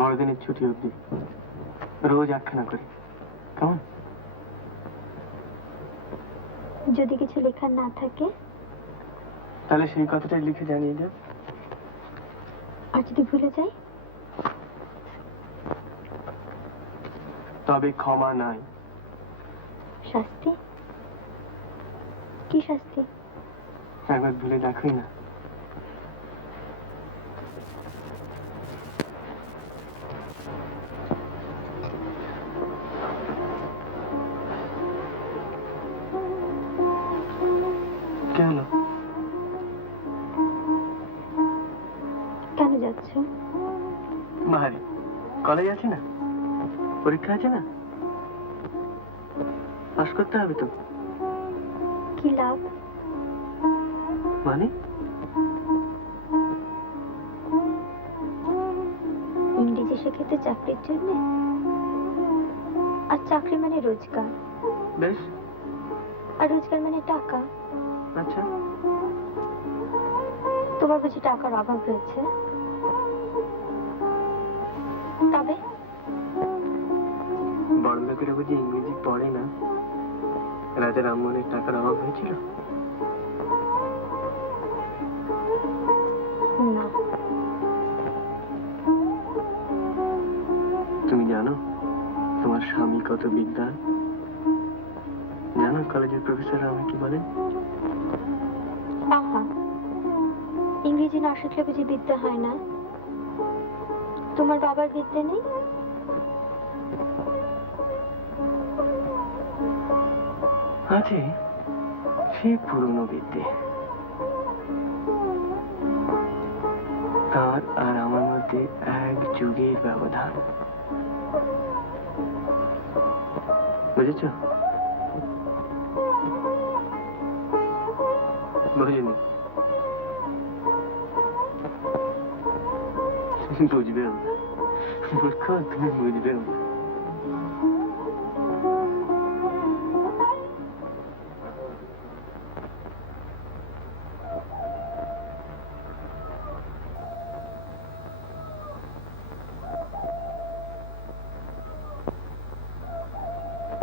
বড়দিনের ছুটি অবধি রোজ একখানা করি, কেমন? যদি কিছু লেখার না থাকে তাহলে সেই কথাটাই লিখে জানিয়ে দেব। আর যদি ভুলে যাই? তবে ক্ষমা নাই। শাস্তি? কি শাস্তি? একবার ভুলে দেখোই না। কেন কেন যাচ্ছ? বাহারি কলেজ আছে না, পরীক্ষা আছে না, পাস করতে হবে তো। কি লাভ? মানে ইংরেজি শেখাতে চাকরির জন্য, আর চাকরি মানে রোজগার। বেশ, আর রোজগার মানে টাকা। আচ্ছা, তোমার বুঝি টাকার অভাব রয়েছে? তবে বড় লোকেরা বুঝি ইংরেজি পড়ে না? রাজা রামমোহনের টাকার অভাব হয়েছিল? না। তুমি জানো তোমার স্বামী কত বিদ্যান? জানো কলেজের প্রফেসররা আমাকে কি বলেন? আহা, ইংরেজি না শিখলে বুঝি বিদ্যা হয় না? তোমার বাবার বিদ্যা নেই? আছে, সে পুরনো বিদ্যে। তার আর আমার মধ্যে এক যুগের ব্যবধান, বুঝেছ? বুঝিনি? বুঝবেও না মূর্খ, তুমি বুঝবেও না।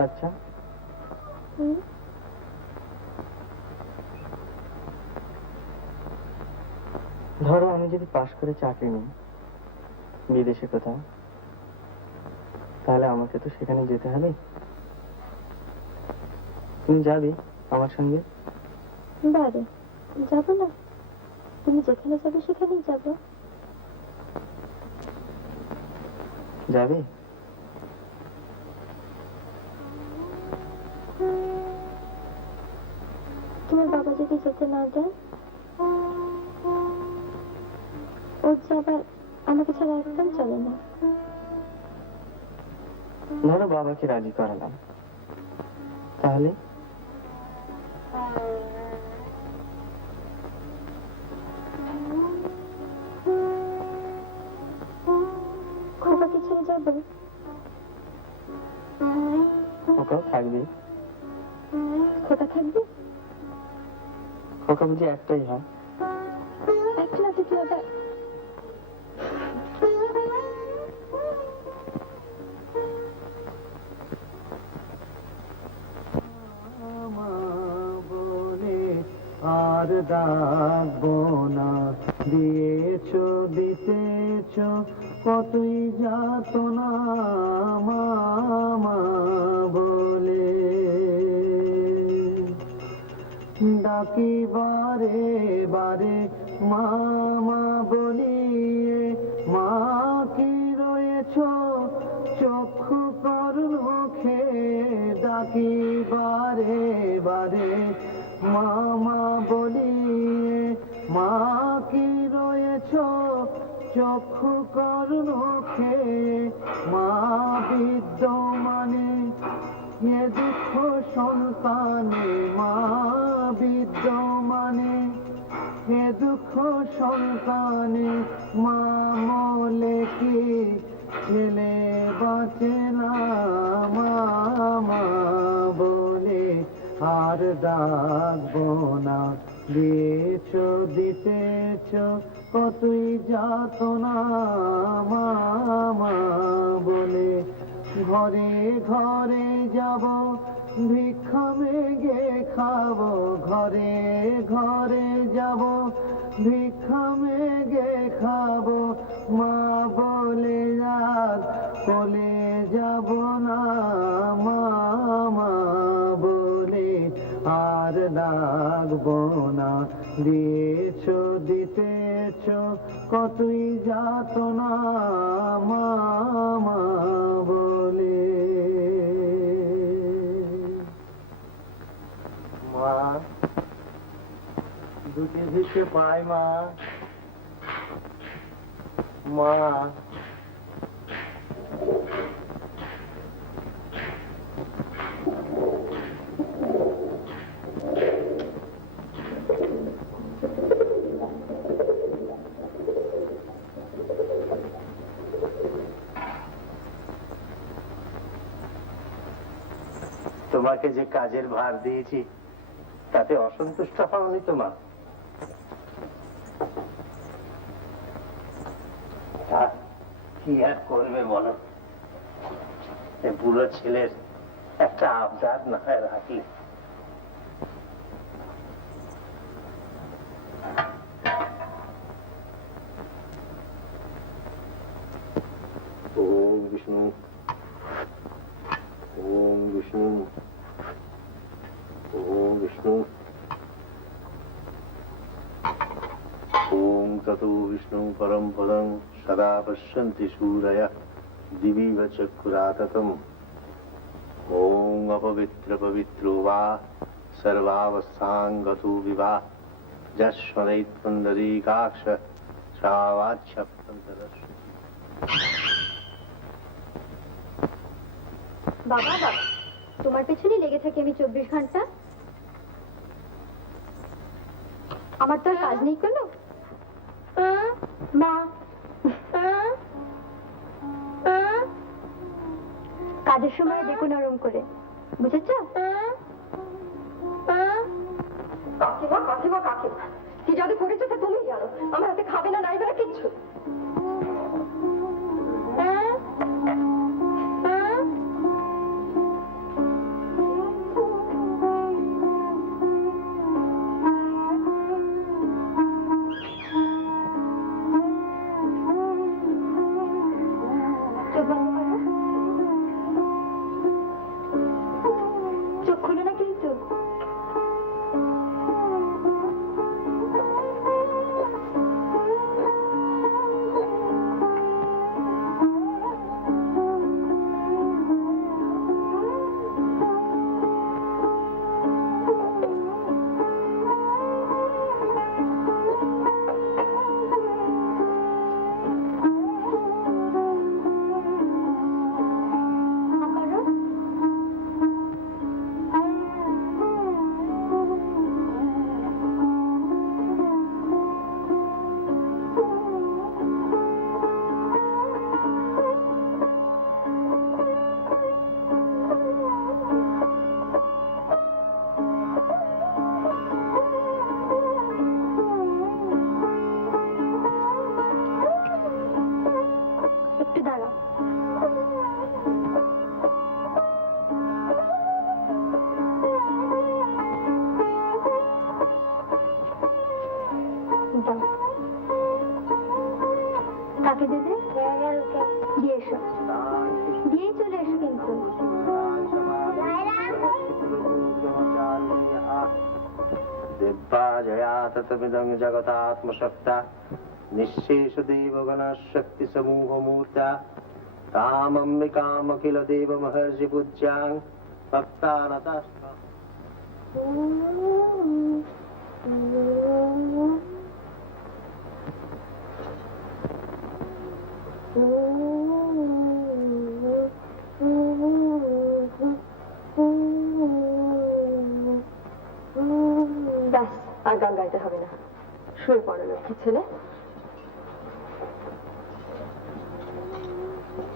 আচ্ছা, ধরো আমি যদি পাশ করে চাকরি নিই বিদেশে কোথাও, তাহলে আমাকে তো সেখানে যেতে হবে। তুমি যাবে আমার সঙ্গে? বারে যাবো না? তুমি যেখানে যাবে সেখানেই যাবো। যাবে? তোমার বাবা যদি যেতে না দেয়, ওর যাবার আমাকে ছাড়া একদম চলে না। ধরো বাবাকে রাজি করালাম, তাহলে? খোকাকে ছেড়ে যাবো? খোকাও থাকবে। খোকা থাকবে? খোকা বুঝি একটাই হয়? একটা না তো কি আবার? আর ডাকবো না, দিয়েছো দিতেছো কতই যাতনা মামা বলে। ডাকি বারে বারে মামা বলিয়ে, মা কি রয়েছো চক্ষু করুণে। ডাকি বারে বারে মামা বলিয়ে, মা কি রয়েছ চক্ষু করুণে। মা বিদ্যমানে এ দুঃখ সন্তানে, মা বিদ্যমানে এ দুঃখ সন্তানে। মা মলে কি ছেলে বাঁচে না মামা বলে। আর ডাকবো না, দিয়েছো দিতেছো কতই যাতনা মা মা বলে। ঘরে ঘরে যাব ভিক্ষা মেগে খাবো, ঘরে ঘরে যাব ভিক্ষা মেগে খাবো। মা বলে আর বলে যাব না, মা মা বলে আর ডাকবো না। দিয়েছ দিতেছ কতই যাতনা মা মা বলে। মা দুটি ভিক্ষে পাই মা, মা। তোমাকে যে কাজের ভার দিয়েছি তাতে অসন্তুষ্ট হওনি তোমা? কি আর করবে বলো, বুড়ো ছেলের একটা আবদার না হয় রাখলে। ওম বিষ্ণু, ওম বিষ্ণু, ওম বিষ্ণু, ওম ততো বিষ্ণু পরম পদং সদা পশ্যন্তি সূরয়ঃ দিবিব চক্ষুরাততম। ওম অপবিত্র পবিত্রো বা সর্বাবস্থাং গতো বিবা যস্মরেৎ পুণ্ডরীকাক্ষ শ্রাবাচ্ছপন্তরস্য। বাবা বাবা, তোমার পেছনে লেগে থাকি আমি 24 ঘন্টা। আমার তো আর কাজ নেই কোনো। মা কাজের সময় দেখো নরম করে, বুঝেছ? কাকিমা কাকিমা কাকিমা, কি জাদু করেছো তা তুমি জানো। আমার হাতে খাবে না নাই না কিচ্ছু। চোখ খুলে না কিন্তু। কাকে দেবে? দিয়ে এসো, দিয়ে চলে এসো কিন্তু। दिव्याजया ततमिदं जगतात्मशक्ता निःशेषदेवगणशक्ति समूहमूर्ता तामम्बिकामखिल देवमहर्षि पूज्यां भक्तानतास्म। ব্যাস, আর গান গাইতে হবে না, শুয়ে পড়ো লক্ষ্মী ছেলে।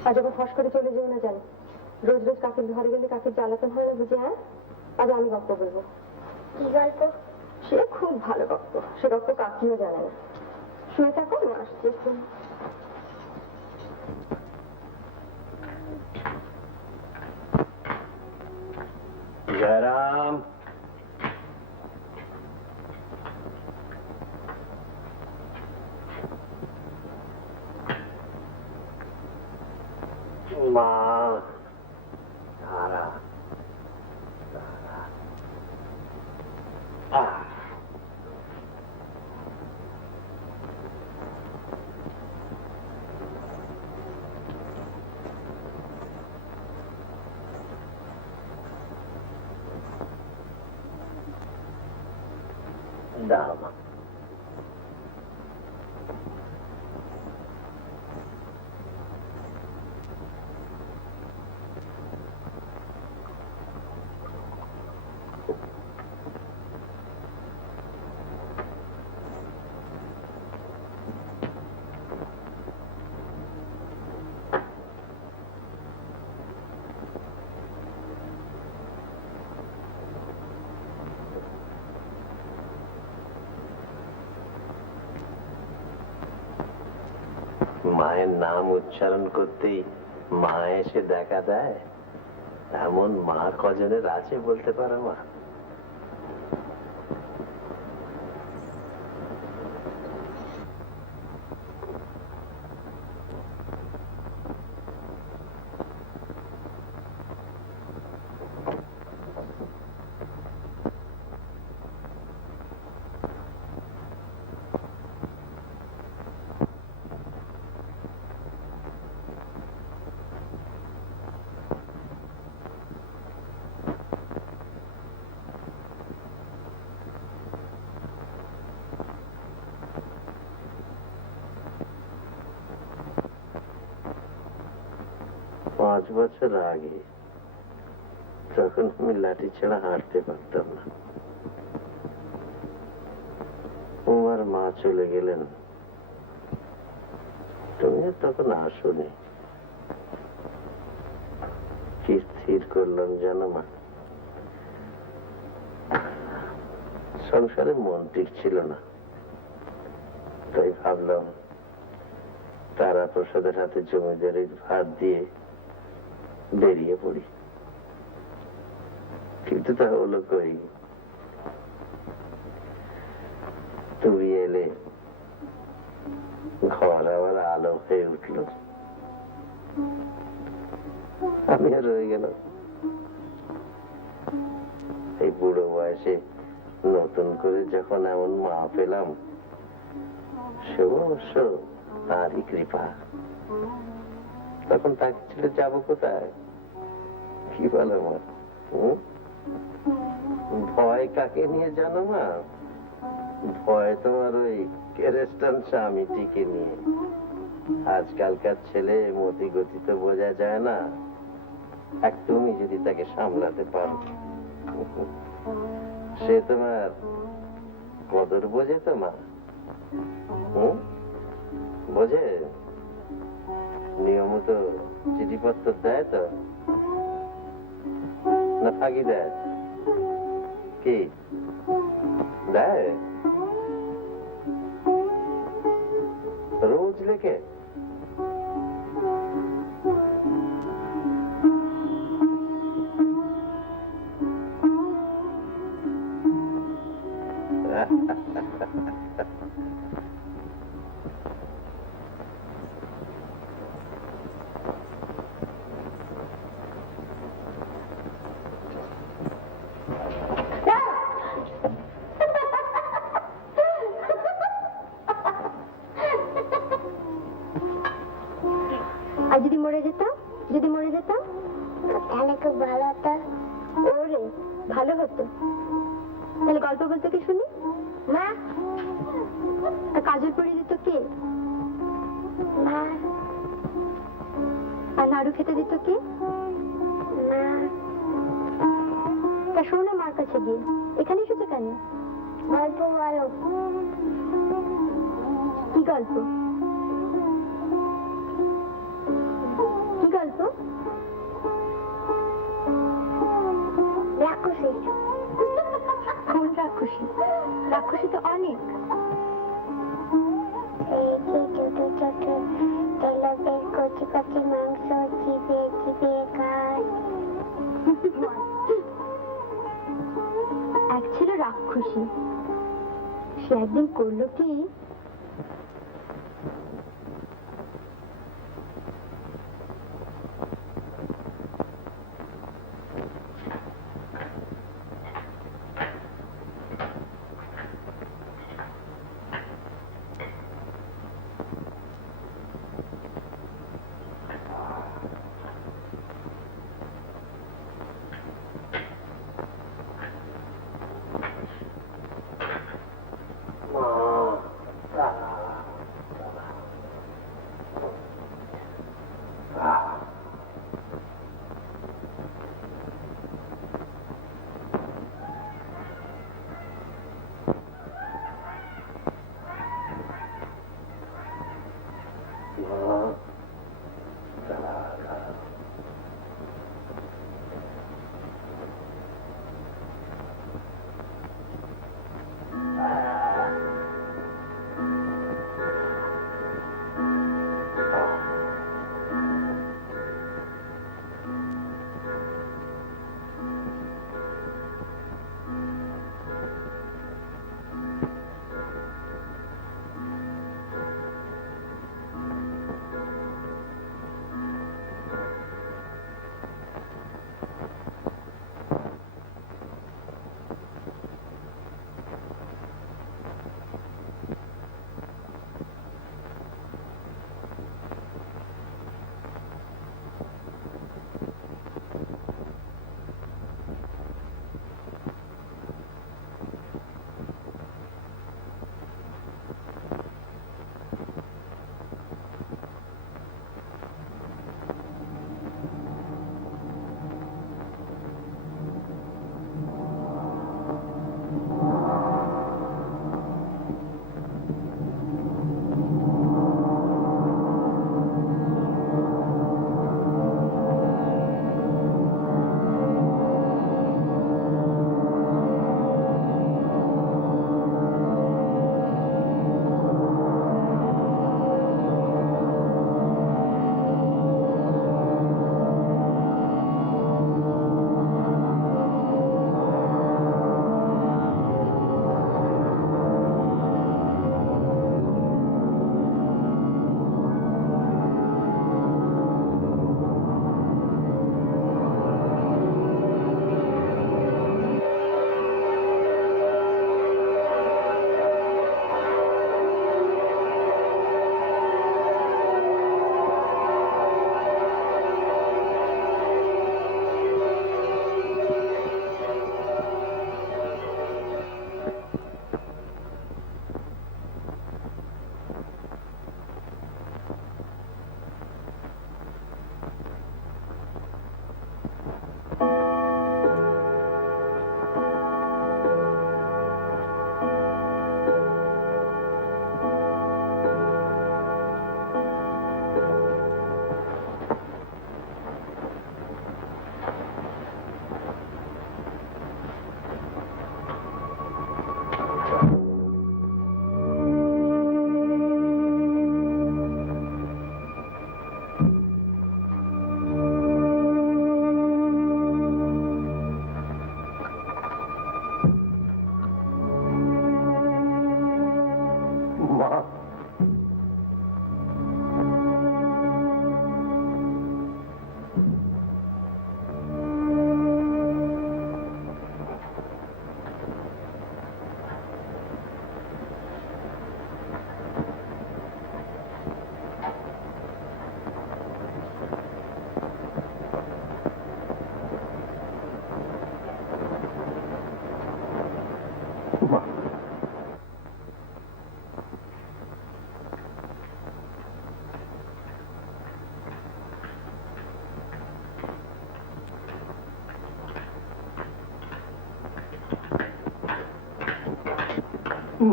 আজ আবার ফস করে চলে যেও না জানি। রোজ রোজ কাকির ঘরে গেলে কাকির জ্বালাতন হয় না বুঝি? হ্যাঁ, আজ আমি গল্প বলবো। কি গল্প? সে খুব ভালো গল্প, সে গল্প কাকিও জানে না। শুয়ে থাকো, আমি আসছি। জয়রাম, মা তারা দাও মা। মায়ের নাম উচ্চারণ করতেই মা এসে দেখা দেয়, এমন মা কজনের আছে বলতে পারো মা? পাঁচ বছর আগে তখন আমি লাঠি ছাড়া হাঁটতে পারতাম না। তোমার মা চলে গেলেন, তুমি তখন আসোনি। কি স্থির করলাম জানো মা? সংসারে মন টিকছিল না, তাই ভাবলাম তারা প্রসাদের হাতে জমিদারির ভার দিয়ে বেরিয়ে পড়ি। কিন্তু তা হলো কই, তুমি এলে ঘর আবার আলো হয়ে উঠল, আমি আর রয়ে গেল। এই বুড়ো বয়সে নতুন করে যখন এমন মা পেলাম, সে অবশ্য তারই কৃপা। তখন তাকে ছেড়ে যাবো কোথায়? কি বলো মা? ভয় কাকে নিয়ে জানো মা? ভয় তোমার ওই কেরেস্টান স্বামীটিকে নিয়ে। আজকালকার ছেলে মতি গতি তো বোঝা যায় না, এক তুমি যদি তাকে সামলাতে পারো। সে তোমার কদর বোঝে তো মা? বোঝে? নিয়মিত চিঠিপত্র দেয় তো, না ফাঁকি দেয়? কি দেয়? রোজ লেখে? আর যদি মরে যেতাম, যদি মরে যেতাম তাহলে খুব ভালো হতো। ওরে ভালো হতো, তাহলে গল্প বলতে কি শুনি? মা। আর কাজল পরিয়ে দিত কে? মা। আর নাড়ু খেতে দিত কে? মা। তা শোনো মার কাছে গিয়ে, এখানে এসেছো কেন? গল্প বলো। কি গল্প? কি গল্প? রাক্ষসী। কোন রাক্ষসী? রাক্ষসী তো অনেক। সে একদিন করলো কি,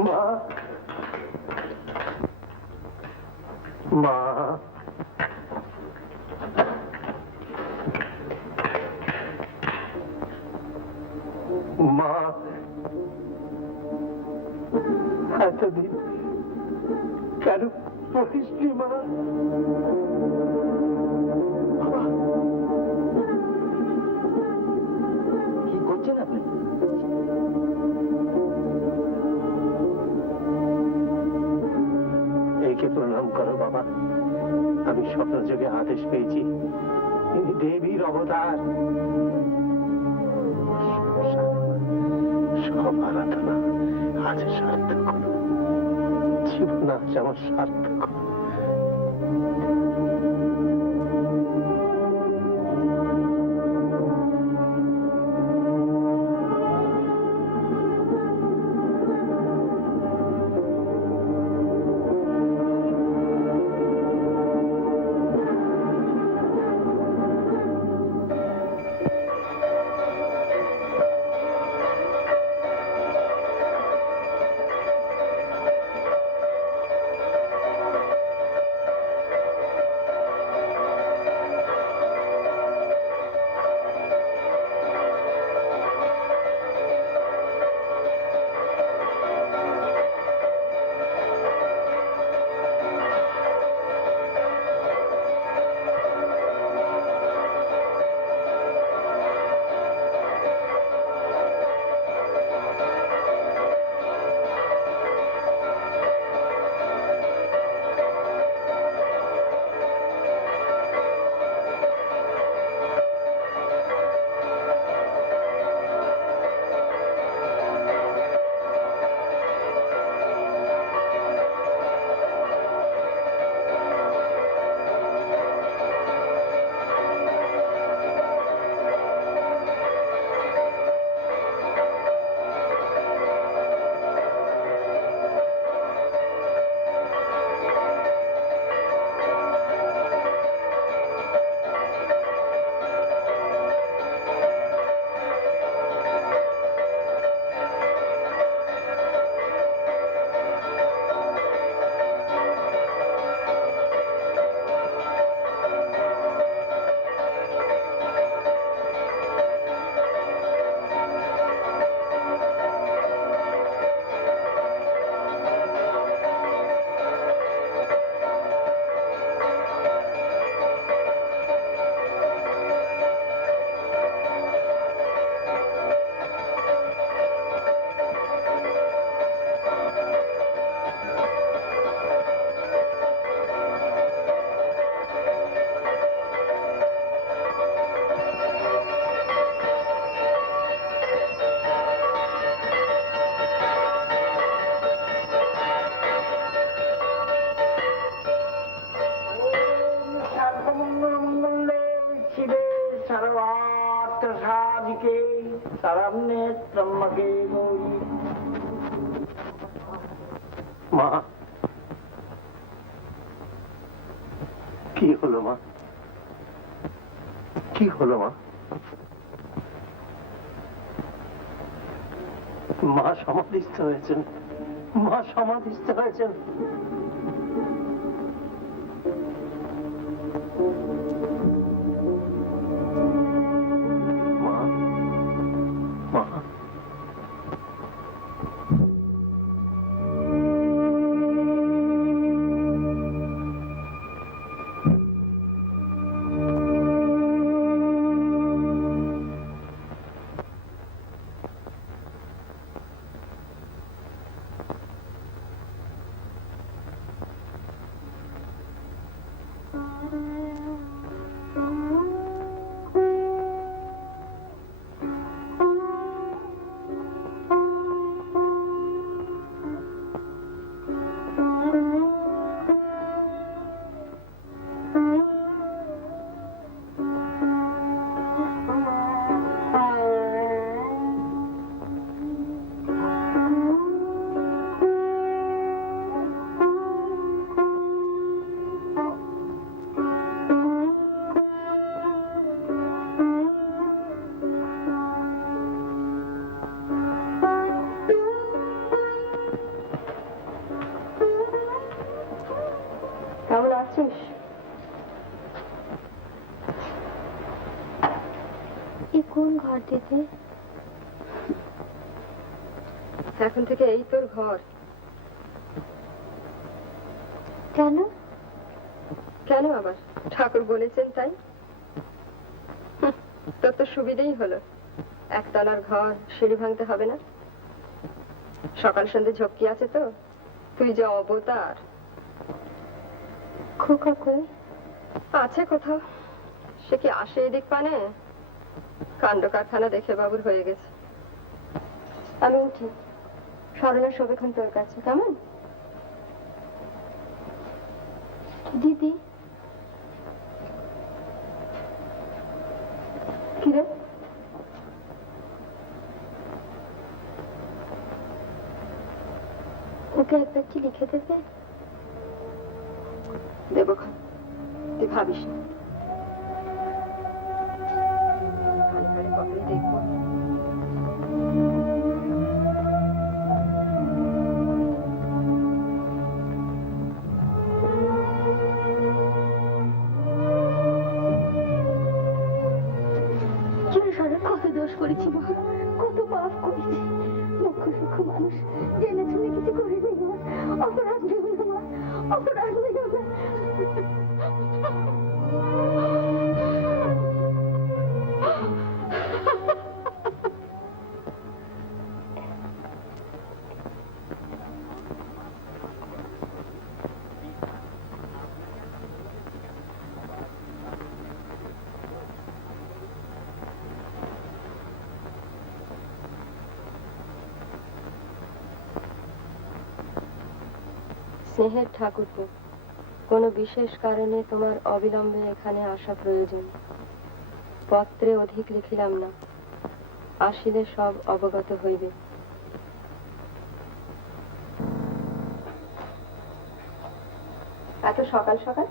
মা, মা, মা, এতদিন কেন বলিসনি মা? কি করছেন আপনি? আমি স্বপ্নযোগে আদেশ পেয়েছি, তিনি দেবীর অবতার। সব আরাধনা আজ সার্থক হলো, জীবন আজ আমার সার্থক হলো। মা, কি হলো মা? কি হলো মা? মা সমাধিস্থ হয়েছেন, মা সমাধিস্থ হয়েছেন। মা, মা, কেমন আছিস? এই কোন ঘর দিতে? এখন থেকে এই তোর ঘর। কেন? কেন আবার? ঠাকুর বলেছেন তাই। তোর তো সুবিধেই হলো, একতলার ঘর, সিঁড়ি ভাঙতে হবে না। সকাল সন্ধ্যে ঝক্কি আছে তো। তুই যে অবতার। খোকা কই? আছে কোথাও। সে কি আসে এদিক পানে? কাণ্ড কারখানা দেখে বাবুর হয়ে গেছে। আমি উঠি, স্মরণে শোভেক্ষণ তোর কাছে, কেমন? দিদি কিরে, ওকে একবার কি লিখে দেবে? দেবো খান, তুই ভাবিস না। কানে কানে কবে দেখবো। কত দোষ করেছি মা, কত পাপ করেছি। লক্ষ লক্ষ মানুষ জেনে শুনে কিছু করে নেই মা। অপরাধ নেব না মা, অপরাধ নেব না। স্নেহের ঠাকুরপো, কোনো বিশেষ কারণে তোমার অবিলম্বে এখানে আসা প্রয়োজন। পত্রে অধিক লিখিলাম না, আসিলে সব অবগত হইবে। এত সকাল সকাল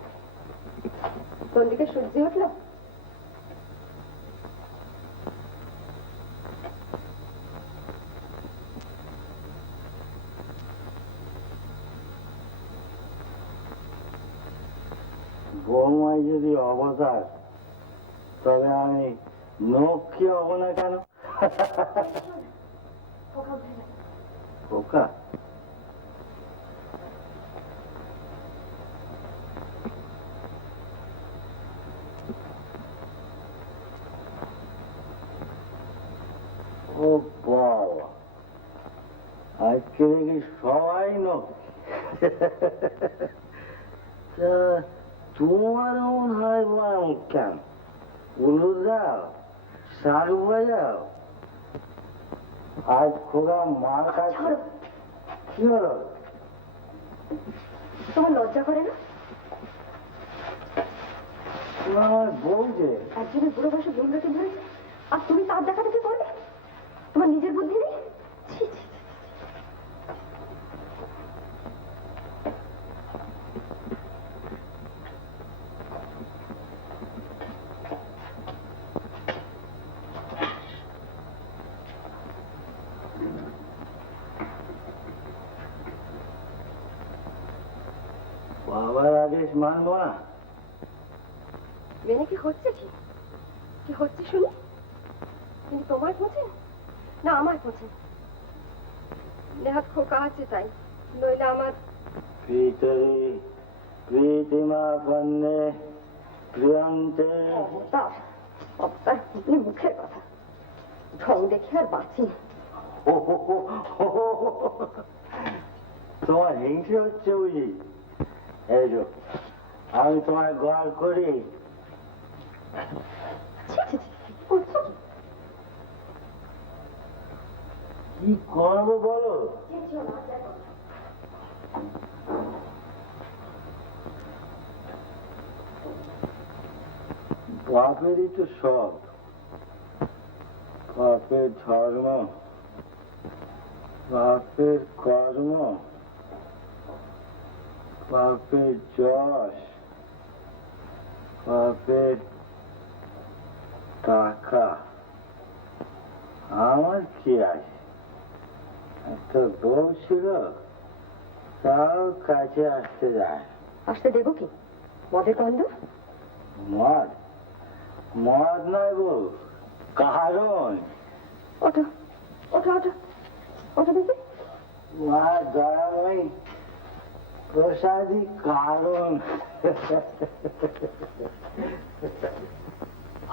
কোন দিকে সূর্য উঠলো? বৌমাই যদি অবতার, তবে আমি নক্ষী হব না কেন? খোকা, ও বাবা, আজকে দেখি সবাই নক্ষী। তোমার মন হয় কেন? উলু দাও, শাক বাজাও। আজ খোকা মার কাছে কি হলো? তোমার লজ্জা করে না? আমার বউ যে একজনের বুড়ো বয়সে বোন রেখে ধরেছে, আর তুমি তার দেখা দেখি করবে? তোমার নিজের বুদ্ধি নেই? ছি, ছি, ছি। বাবার আদেশ মানবো না? মেনে কি হচ্ছে? কি কি হচ্ছে শুনি? কিন্তু তোমার খোঁজে না আমার খোঁজে? নেহাত খোকা আছে তাই, নইলে আমার পিতরি প্রীতিমা কন্যে প্রিয়ন্তে। অবতার অবতার কি মুখের কথা, ঢং দেখে আর বাঁচি। তোমার হিংসে হচ্ছে বুঝি? এই যো, আমি তোমার গড় করি। কি করবো বলো? বাপেরই তো সব, বাপের ধর্ম, বাপের কর্ম, বাপের যশ, বাপের টাকা। আমার কি আছে? একটা বউ ছিল, তাও কাছে আসতে যায়। আসতে দেবো কি? মদের গন্ধ? মদ? মদ নয় বউ, কারণ। ওঠো ওঠো ওঠো ওঠো দেখি। মা দয়াময়ী প্রসাদী কারণ।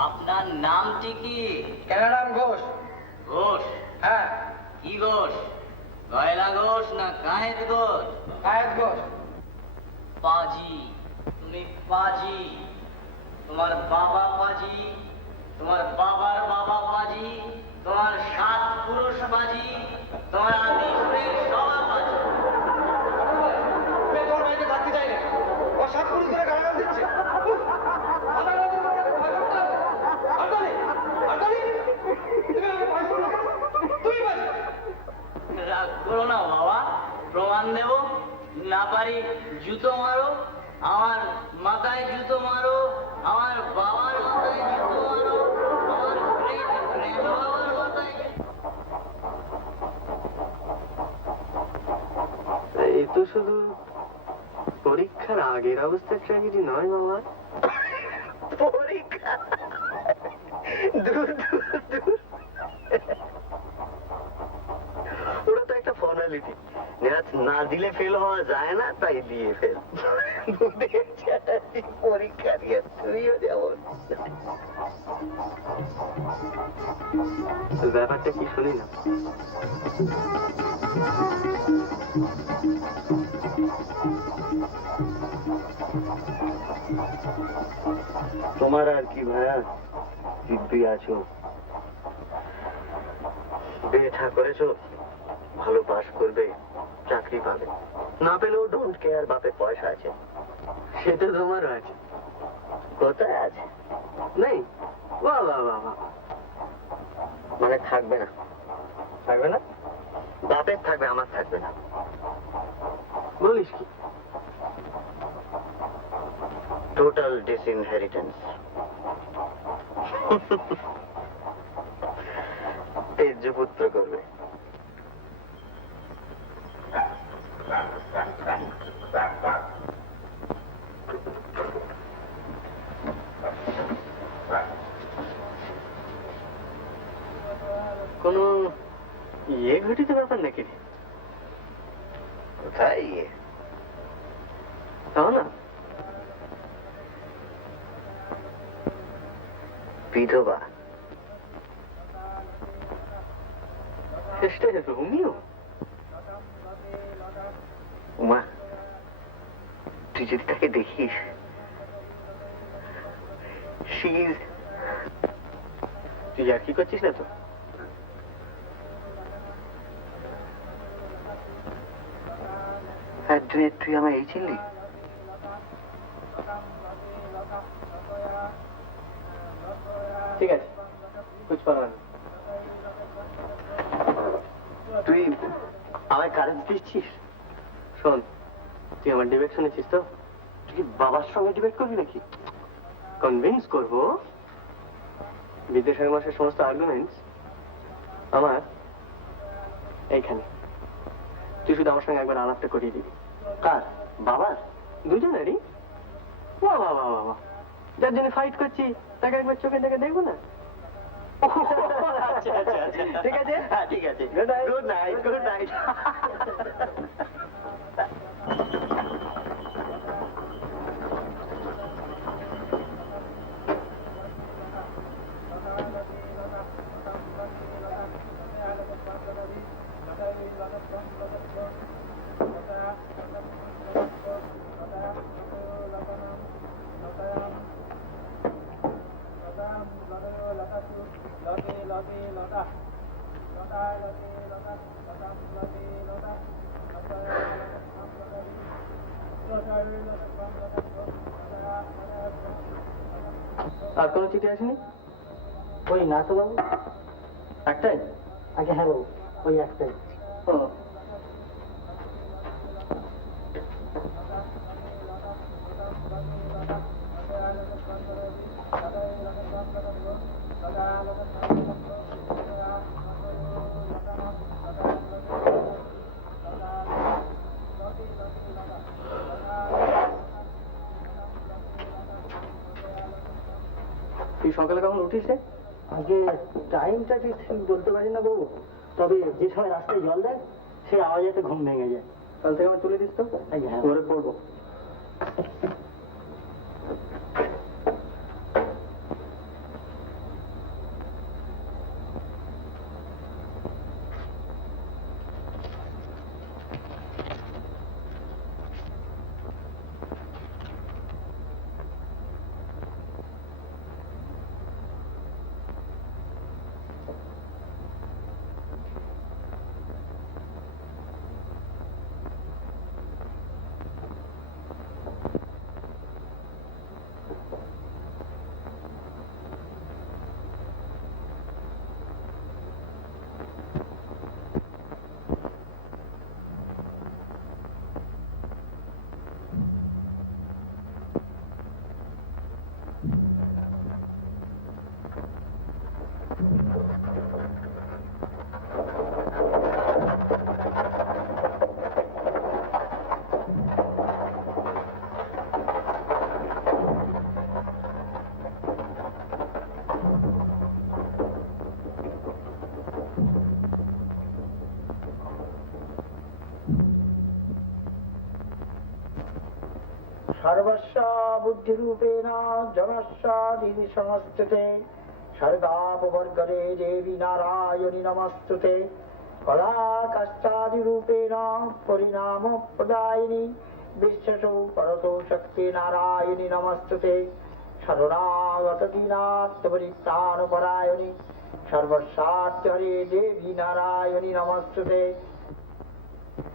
আপনার নামটি কি? কেনারাম ঘোষ। ঘোষ? হ্যাঁ, কি ঘোষ? গয়লা ঘোষ না কাহেত ঘোষ? আয়াত ঘোষ। পাজি, তুমি পাজি। তোমার বাবা পাজি, তোমার বাবার বাবা পাজি, তোমার 7 পুরুষ পাজি, তোমার আদি সুরের সভা পাজি। তোমার বাড়িতে থাকতে চাই না, ও 7 পুরুষ ধরে গালাগাল দিচ্ছে। রাগ করো না বাবা, প্রমাণ দেব। না পারি জুতো মারো, আমার মাথায় জুতো মারো, আমার বাবার মাথায় জুতো মারো, আমার গ্রেট গ্র্যান্ড বাবার মাথায় এই তো শুধু পরীক্ষার আগের অবস্থার ট্র্যাজেডি নয় বাবা। পরীক্ষা দূর দূর দূর, ওটা তো একটা ফর্মালিটি। না দিলে ফেল হওয়া যায় না, তাই দিয়ে ফেল। পরীক্ষা দিয়ে তুইও যেমন। ব্যাপারটা কি শুনি না। তোমার আর কি ভাইয়া, দিব্যি আছো, বিয়ে থা করেছো, ভালো পাস করবে, চাকরি পাবে, না পেলেও ডোন্ট কেয়ার, বাপে পয়সা আছে। সেটা তোমারও আছে। কোথায় আছে? নেই? বাহ বাহ বাহ বাহ। মানে থাকবে না? থাকবে না? বাপের থাকবে, আমার থাকবে না। বলিস কি? টোটাল ডিসইনহেরিটেন্স। তেজ্য পুত্র করবে। কোনো ইয়ে ঘটিত ব্যাপার নাকি? কোথায়? তাও না, বিধবা। শেষটা রোমিও। উমা, তুই যদি তাকে দেখিস, তুই আর কি করছিস না তো? তুই আমায় এই চিনলি? ঠিক আছে, কুছ পারবা না। তুই আমায় কারেন্ট দিচ্ছিস? শোন, তুই আমার ডিবেট শুনেছিস তো? তুই কি বাবার সঙ্গে ডিবেট করবি নাকি? কনভিন্স করবো বিদ্যাসাগর মাসের সমস্ত আর্গুমেন্টস আমার এইখানে। তুই শুধু আমার সঙ্গে একবার আলাপটা করিয়ে দিবি। কার? বাবার? দুজনেরই। বাহ বাহ বাহ বাহ বাহ। যার জন্য ফাইট করছি তাকে একবার চোখে দেখে দেখবো না? আচ্ছা আচ্ছা আচ্ছা, ঠিক আছে? হ্যাঁ ঠিক আছে। Good night. Good night, good night. আর কোনো চিঠি আসেনি? ওই না তো বাবু, একটাই? আগে হ্যাঁ বাবু, ওই একটাই। ও, তুই সকালে কখন উঠিস রে? আগে টাইমটা ঠিক ঠিক বলতে পারি না বাবু, তবে যে সময় রাস্তায় জল দেয় সেই আওয়াজেতে ঘুম ভেঙে যায়। কাল থেকে আমার তুলে দিস তো, আগে হ্যাঁ। ঘরে পড়বো। सर्वस्व बुद्धिरूपेण जनस्व निधि समस्तुते सर्गापवर्गरे देवी नारायणी नमस्तुते कला कष्टादिरूपेण परिणाम प्रदायिनी विश्वसु परतो शक्ति नारायणी नमस्तुते शरणागत दीनात्मपरित्राणपरायणी सर्वसात्य हरे देवी नारायणी नमस्तुते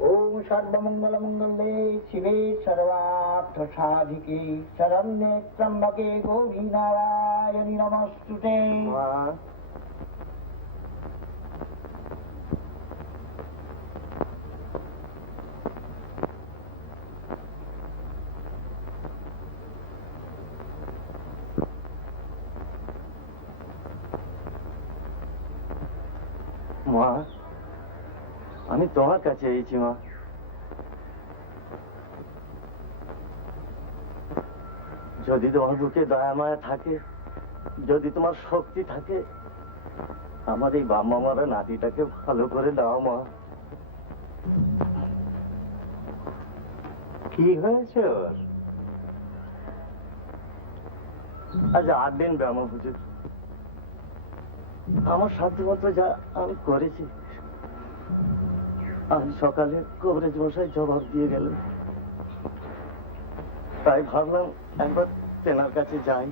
ओम सर्वमंगलमंगले शिवे सर्वार्थ साधिके शरण्ये त्र्यंबके गौरी नारायणी नमस्तुते। মা, আমি তোমার কাছে এসেছি মা। যদি তোমার বুকে দয়া মায়া থাকে, যদি তোমার শক্তি থাকে, আমার এই বাবা মারা নাতিটাকে ভালো করে দাও মা। কি হয়েছে ওর? আজ 8 দিন ব্যায়াম হুজুর। আমার সাধ্যমতো যা আমি করেছি। আজ সকালে কবরেজ মশাই জবাব দিয়ে গেলেন, তাই ভাবলাম একবার তেনার কাছে যাই।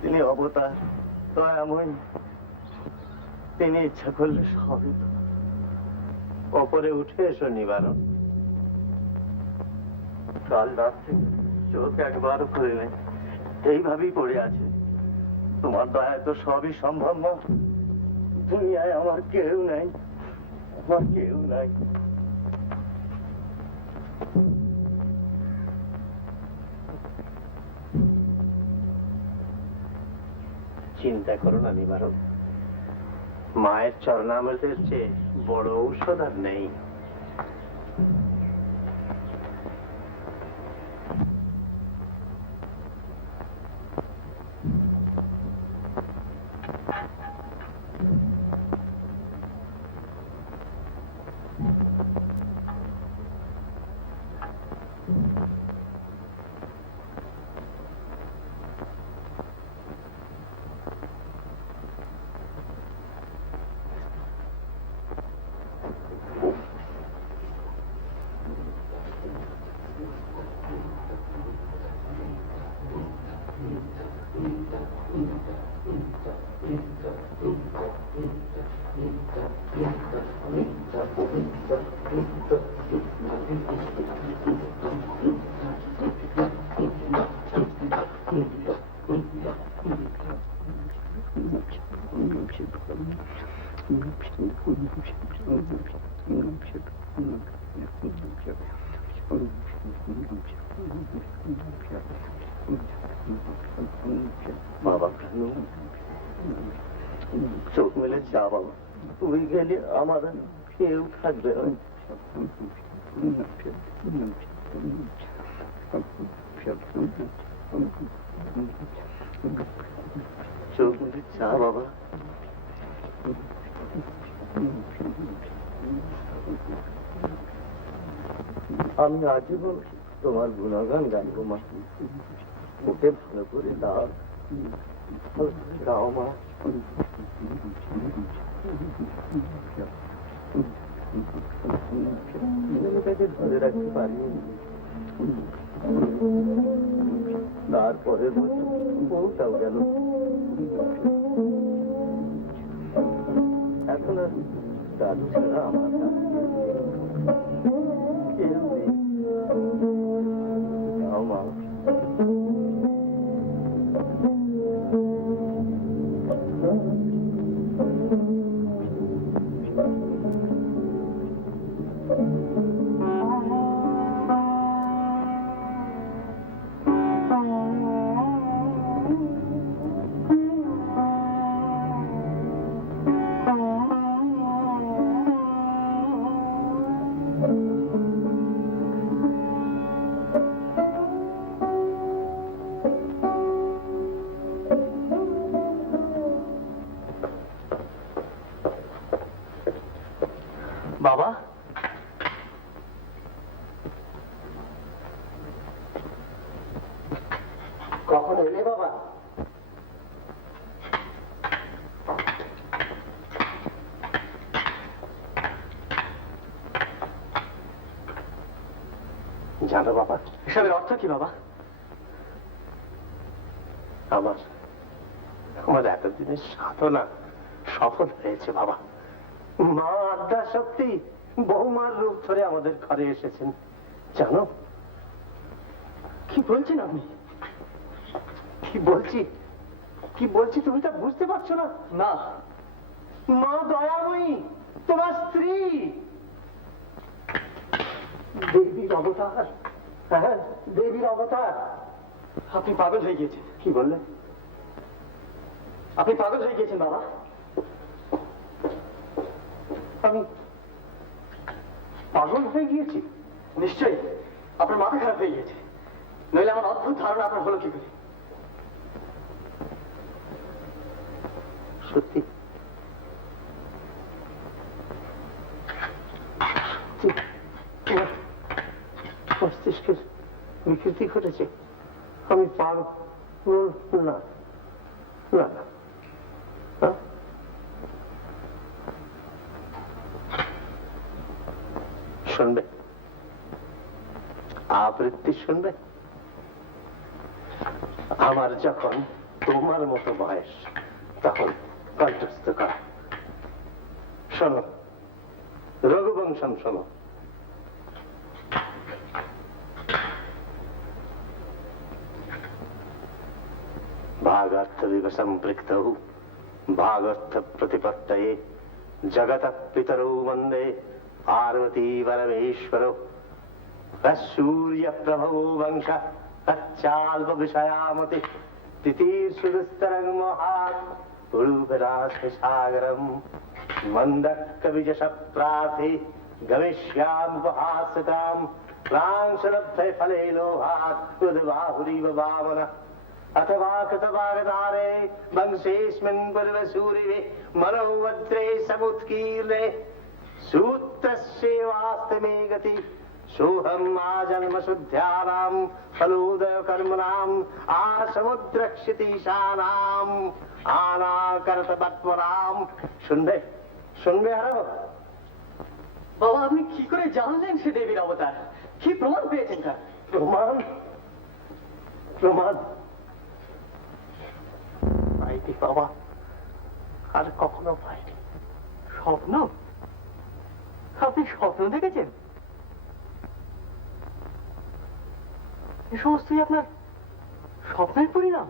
তিনি অবতার, দয়াময়, তিনি ইচ্ছা করলে সবই। ওপরে উঠে এসো নিবারণ। কাল রাত থেকে চোখ একবারও খুলে নেই, এইভাবেই পড়ে আছে। তোমার দয়ায় তো সবই সম্ভব না। দুনিয়ায় আমার কেউ নাই, আমার কেউ নাই। চিন্তা করো না নিবারণ, মায়ের চরণামৃতের চেয়ে বড় ঔষধ আর নেই। বাবা, চোখ মেলে যা বাবা, তুই গেলে আমার কেউ থাকবে। চোখ মেলে যা বাবা। আমি আজীবন তোমার গুণগান গাইব মা। ওকে ভালো করে দাও, দাও মা। ছেলেটাকে ধরে রাখতে পারিনি, তারপরে বউটাও গেল। এখন আর দাদু ছাড়া আমার কেউ নেই। যাও মা। জানো বাবা, এসবের অর্থ কি বাবা? আমার আমার এতদিনের সাধনা সফল হয়েছে বাবা। মা আদ্যা শক্তি বৌমার রূপ ধরে আমাদের ঘরে এসেছেন জানো। কি বলছেন আপনি? কি বলছি কি বলছি তুমি তা বুঝতে পারছো না? না। মা দয়াময়ী তোমার স্ত্রী দেবীর অবতার। হ্যাঁ, দেবীর অবতার। আপনি পাগল হয়ে গিয়েছেন। কি বললে? আপনি পাগল হয়ে গিয়েছেন বাবা। আমি পাগল হয়ে গিয়েছি? নিশ্চয়ই আপনার মাথা খারাপ হয়ে গিয়েছে, নইলে আমার অদ্ভুত ধারণা আপনার হলো কি করে? সত্যি তোমার মস্তিষ্কের বিকৃতি ঘটেছে। আমি পাগল না, না না। হ্যাঁ? শুনবে আবৃত্তি শুনবে? আমার যখন তোমার মতো বয়স তখন কণ্ঠস্থ করা। শোনো, রঘুবংশম শোনো। भागार्थ विवसंपृक्तौ भागार्थ प्रतिपत्तये जगतः पितरौ वन्दे पार्वती परमेश्वरौ सूर्य प्रभवो वंश तच्चाल्पविषयामति तितीर्षुदुस्तरं महात् उरूपराशसागरम् मन्दकविजशप्रार्थी गमिष्यामुपहास्यताम् प्रांशलब्धे फले लोभात् उद्बाहुरीव वामन अथवा कृतभागधारे वंशेऽस्मिन् पूर्वसूरिवे मनोवज्रे समुत्कीर्णे सूत्रस्येवास्ति मे गति सोऽहम् आजन्मशुद्ध्यानाम् फलोदयकर्मणाम् आसमुद्रक्षितीशानाम् आनाकर्तपत्मनाम्। শুনবে শুনবে আরো? বাবা আপনি কি করে জানলেন সে দেবীর অবতার? কি প্রমাণ পেয়েছেন তার? প্রমাণ প্রমাণ পাইনি বাবা, আর কখনো পাইনি। স্বপ্ন? আপনি স্বপ্ন দেখেছেন? এ সমস্তই আপনার স্বপ্নের পরিণাম?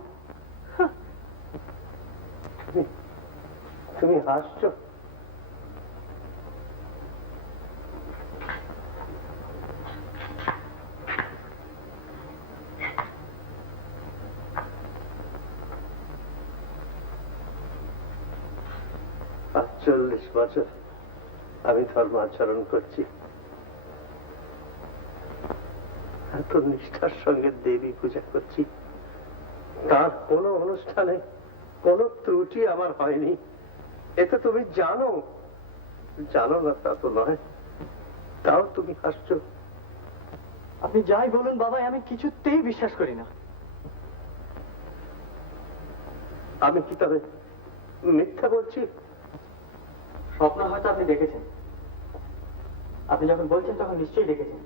তুমি হাসছো? চল্লিশ বছর আমি ধর্মাচরণ করছি, এত নিষ্ঠার সঙ্গে দেবী পূজা করছি, তার কোনো অনুষ্ঠানে কোনো ত্রুটি আমার হয়নি। এটা তুমি জানো, জানো না তা তো নয়, তাও তুমি হাসছো। আপনি যাই বলুন বাবা, আমি কিছুতেই বিশ্বাস করি না। আমি কি তবে মিথ্যা বলছি? স্বপ্ন হয়তো আপনি দেখেছেন, আপনি যখন বলছেন তখন নিশ্চয়ই দেখেছেন,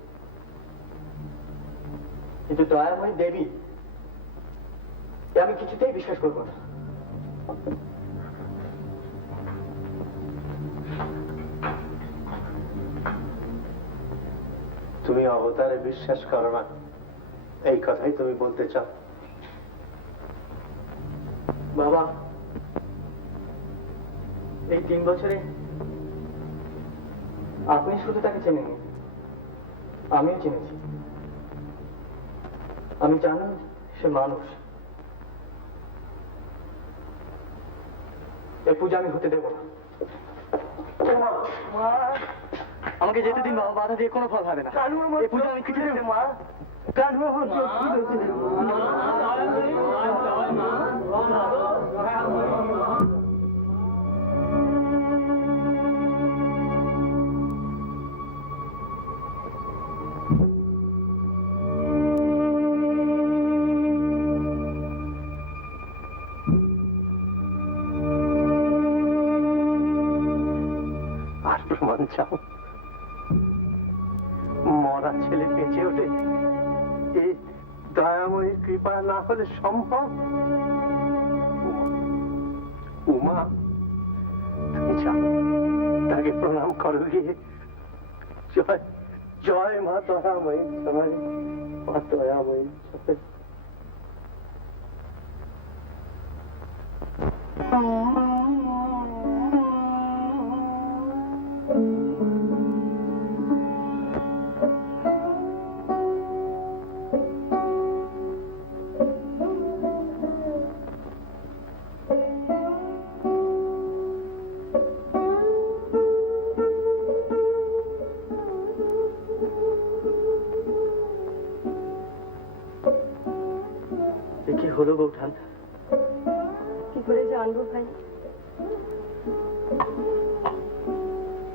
কিন্তু দয়াময়ী দেবী এ আমি কিছুতেই বিশ্বাস করবো না। তুমি অবতারে বিশ্বাস করো না, এই কথাই তুমি বলতে চাও? বাবা এই 3 বছরে আপনি শুধু তাকে চেনেননি, আমিও চিনেছি। আমি জানি সে মানুষ। এই পূজা আমি হতে দেব না। আমাকে যেতে দিন বাবা, বাধা দিয়ে কোনো ফল হবে না। এই পূজা আমি কিছুতে দেব না। চাও মরা ছেলে বেঁচে ওঠে, এই দয়াময়ীর কৃপা না হলে সম্ভব? উমা, তুমি যাও, তাকে প্রণাম করো গিয়ে। জয় জয় মা দয়াময়ী, জয় মা দয়াময়ী, জয়। কি হলো বৌঠান? কি করে জানবো ভাই?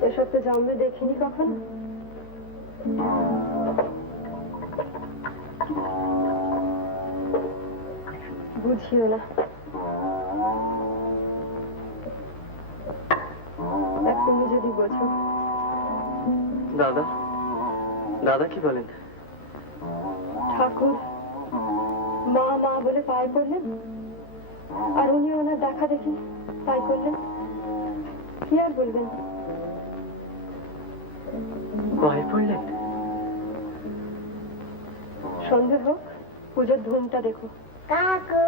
এসব তো জন্মে দেখিনি কখনো। বুঝিও না, এখনই যদি বোঝো। দাদা, দাদা কি বলেন? ঠাকুর মা মা বলে পায়ে পড়লেন, আর উনি ওনার দেখা দেখি তাই করলেন। কি আর বলবেন? পায়ে পড়লেন? সন্ধে হোক, পুজোর ধুমটা দেখো। কাকু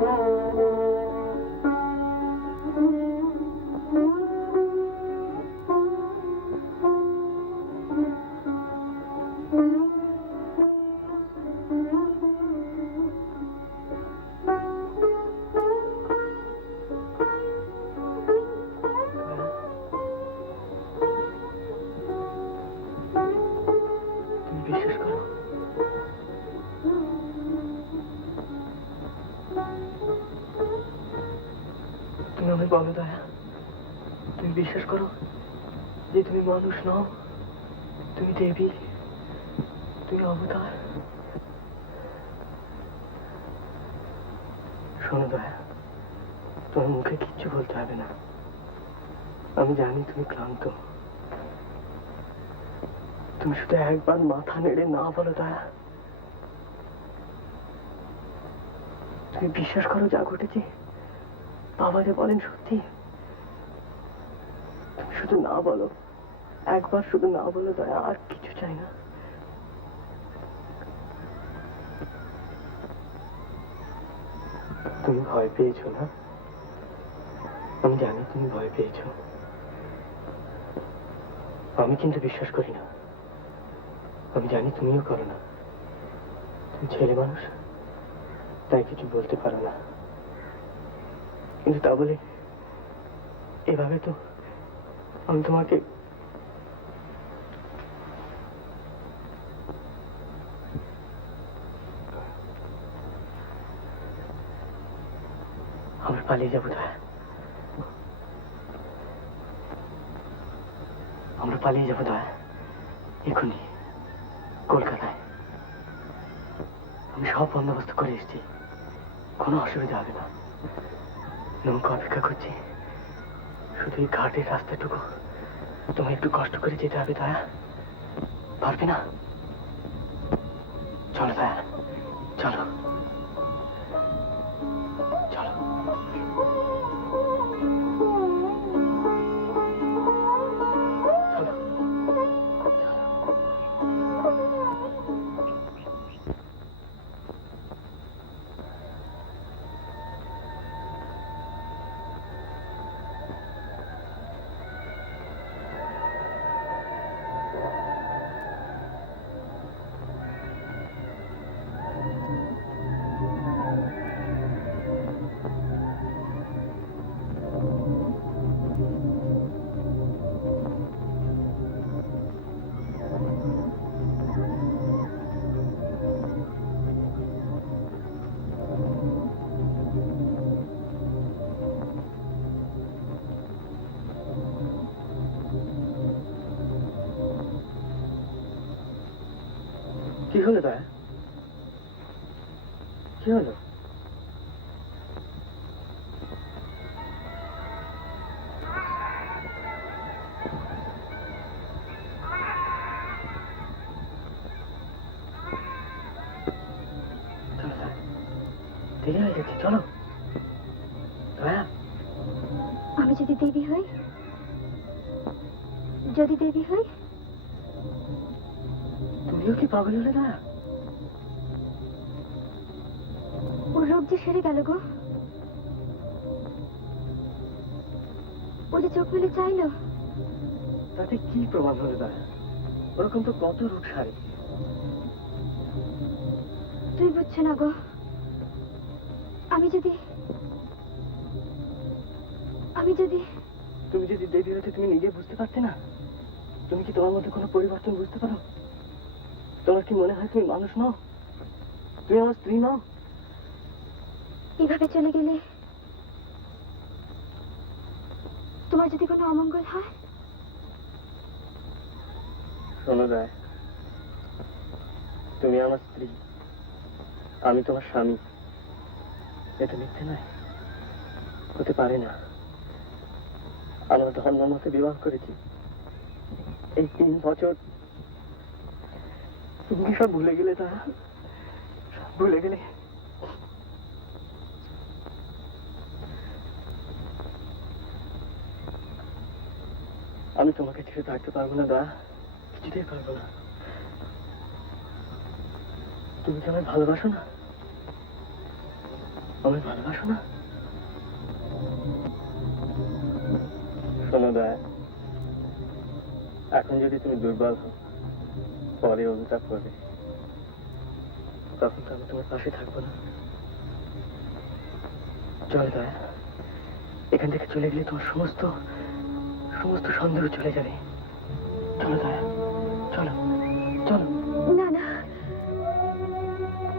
তুমি বিশ্বাস করো তুমি আমায় বলো দয়া, তুমি বিশ্বাস করো যে তুমি মানুষ নও, তুমি দেবী, তুমি অবতার। শোনো দয়া, তোমার মুখে কিচ্ছু বলতে হবে না। আমি জানি তুমি ক্লান্ত। তুমি শুধু একবার মাথা নেড়ে না বলো দয়া। তুমি বিশ্বাস করো যা ঘটেছে বাবা যে বলেন সত্যি। তুমি শুধু না বলো, একবার শুধু না বলো দয়া, আর কিছু চাই না। তুমি ভয় পেয়েছো না? আমি জানি তুমি ভয় পেয়েছো। আমি কিন্তু বিশ্বাস করি না। আমি জানি তুমিও করো না। তুমি ছেলে মানুষ, তাই কিছু বলতে পারো না। কিন্তু তা বলে এভাবে তো আমি তোমাকে আমরা পালিয়ে যাবো দয়া। আমরা পালিয়ে যাবো দয়া, এখনই কলকাতায়। আমি সব বন্দোবস্ত করে এসেছি, কোনো অসুবিধা হবে না। নৌকা অপেক্ষা করছি। শুধু এই ঘাটের রাস্তাটুকু তোমায় একটু কষ্ট করে যেতে হবে দয়া, পারবে না? চলো দয়া, চলো চলো। কি হলো দয়া? কি হলো? চলো দয়া, দেরি হয়ে যাচ্ছে, চলো দয়া। আমি যদি দেবী হই, যদি দেবী হই, তুমিও কি পাগল হলে দয়া? ওর রোগ যে সেরে গেল গো। ও যে চোখ মেলে চাইলো। তাতে কি প্রমাণ হলো দয়া? ওরকম তো কত রোগ সারে। তুই বুঝছো না গো। আমি যদি তুমি যদি দেবী হতে তুমি নিজে বুঝতে পারতে না? তুমি কি তোমার মধ্যে কোনো পরিবর্তন বুঝতে পারো? তোমার কি মনে হয় তুমি মানুষ নও? তুমি আমার স্ত্রী নও? এভাবে চলে গেলে তোমার যদি কোনো অমঙ্গল হয়? শোনো দয়া, তুমি আমার স্ত্রী, আমি তোমার স্বামী। এটা মিথ্যে নয়, হতে পারে না। আমরা ধর্ম মতে বিবাহ করেছি। এই 3 বছর তুমি সব ভুলে গেলে তা? সব ভুলে গেলে? আমি তোমাকে ছেড়ে থাকতে পারবো না দয়া, কিছুতেই পারবো না। তুমি কি আমায় ভালোবাসো না? আমায় ভালোবাসো না? শোনো দয়া, এখন যদি তুমি দুর্বল হও, পরে অনুতাপ করবে, তখন তো আমি তোমার পাশে থাকবো না। চল দয়া, এখান থেকে চলে গেলে তোমার সমস্ত সমস্ত সন্দেহ চলে যাবে। চলো দয়া, চলো চলো। না না,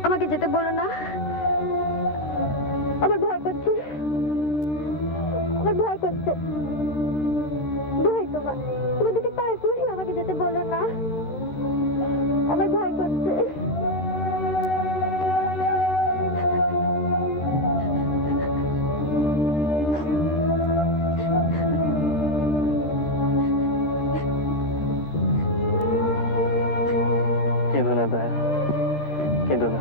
আমাকে যেতে বলো না, আমার ভয় করছে, আমার ভয় করছে। ভয় তোমার, তোমার দিকে পায়ে পড়ি, আমাকে যেতে বলো না, আমার ভয় করছে। কেঁদো না দয়া, কেঁদো না।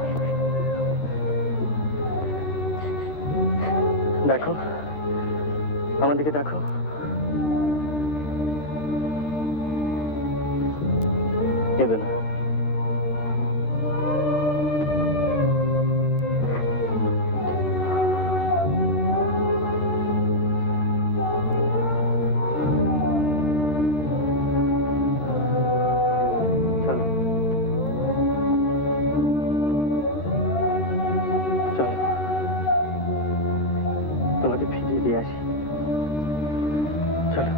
দেখো, আমার দিকে দেখো। কেঁদো না। চলো চলো, তোমাকে ফিরিয়ে দিয়ে আসি। চলো।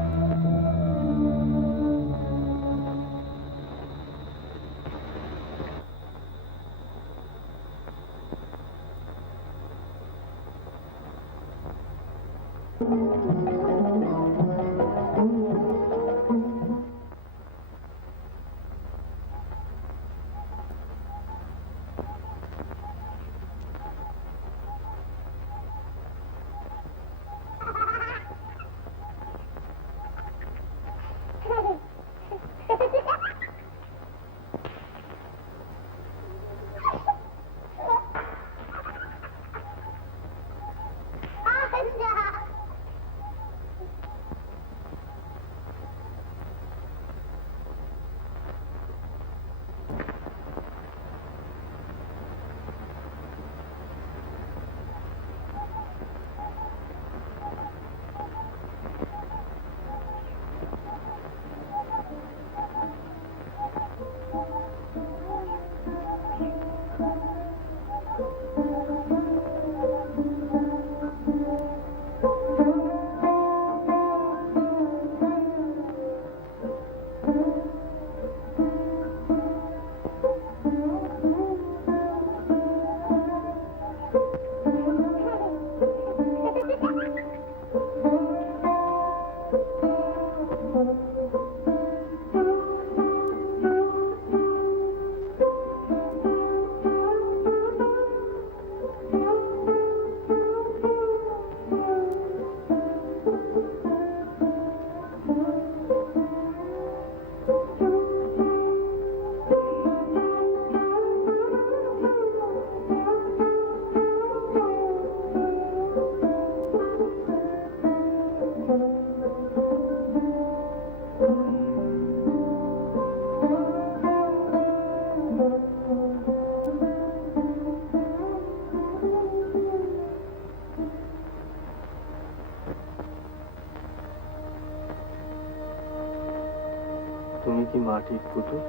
তুমি কি মাটির পুতুল?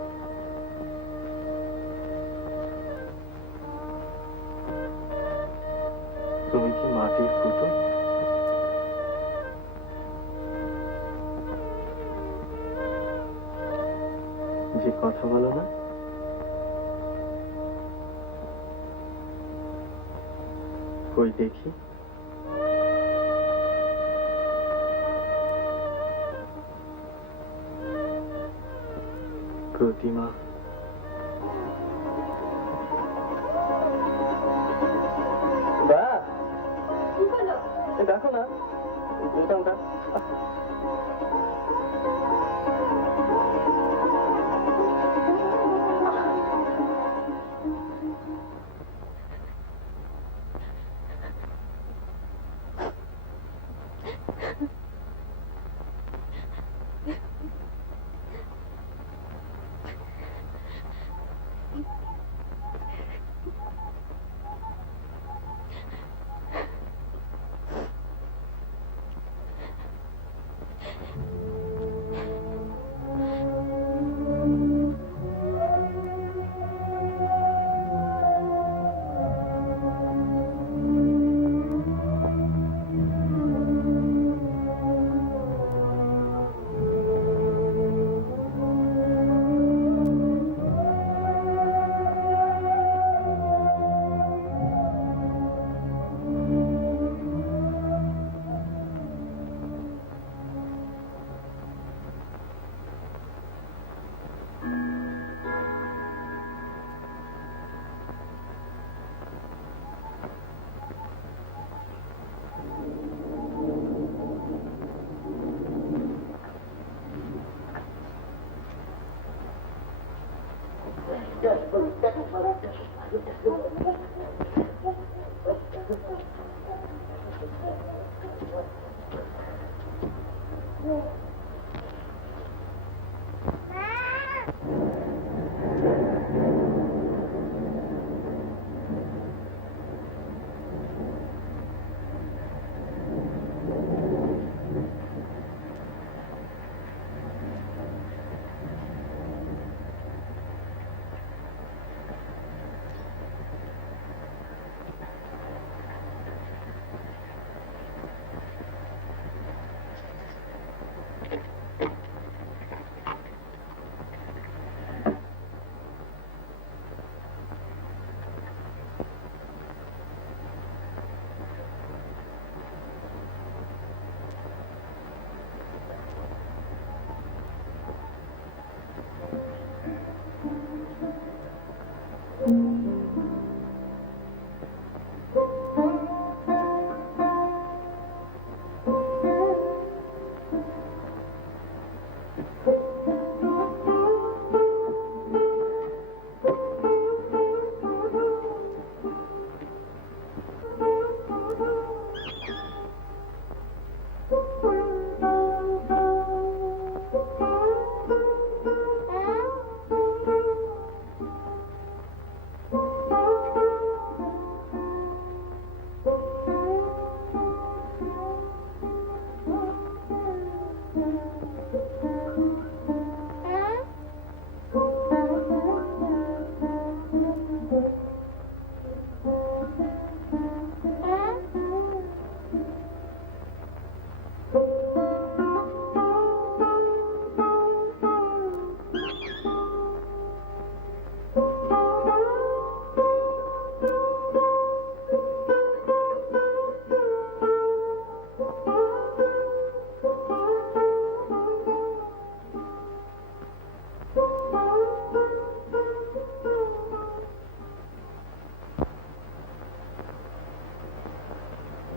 তুমি কি মাটির পুতুল? যে কথা বলো না? কই দেখি। প্রতিমা। দেখো না বোতামটা।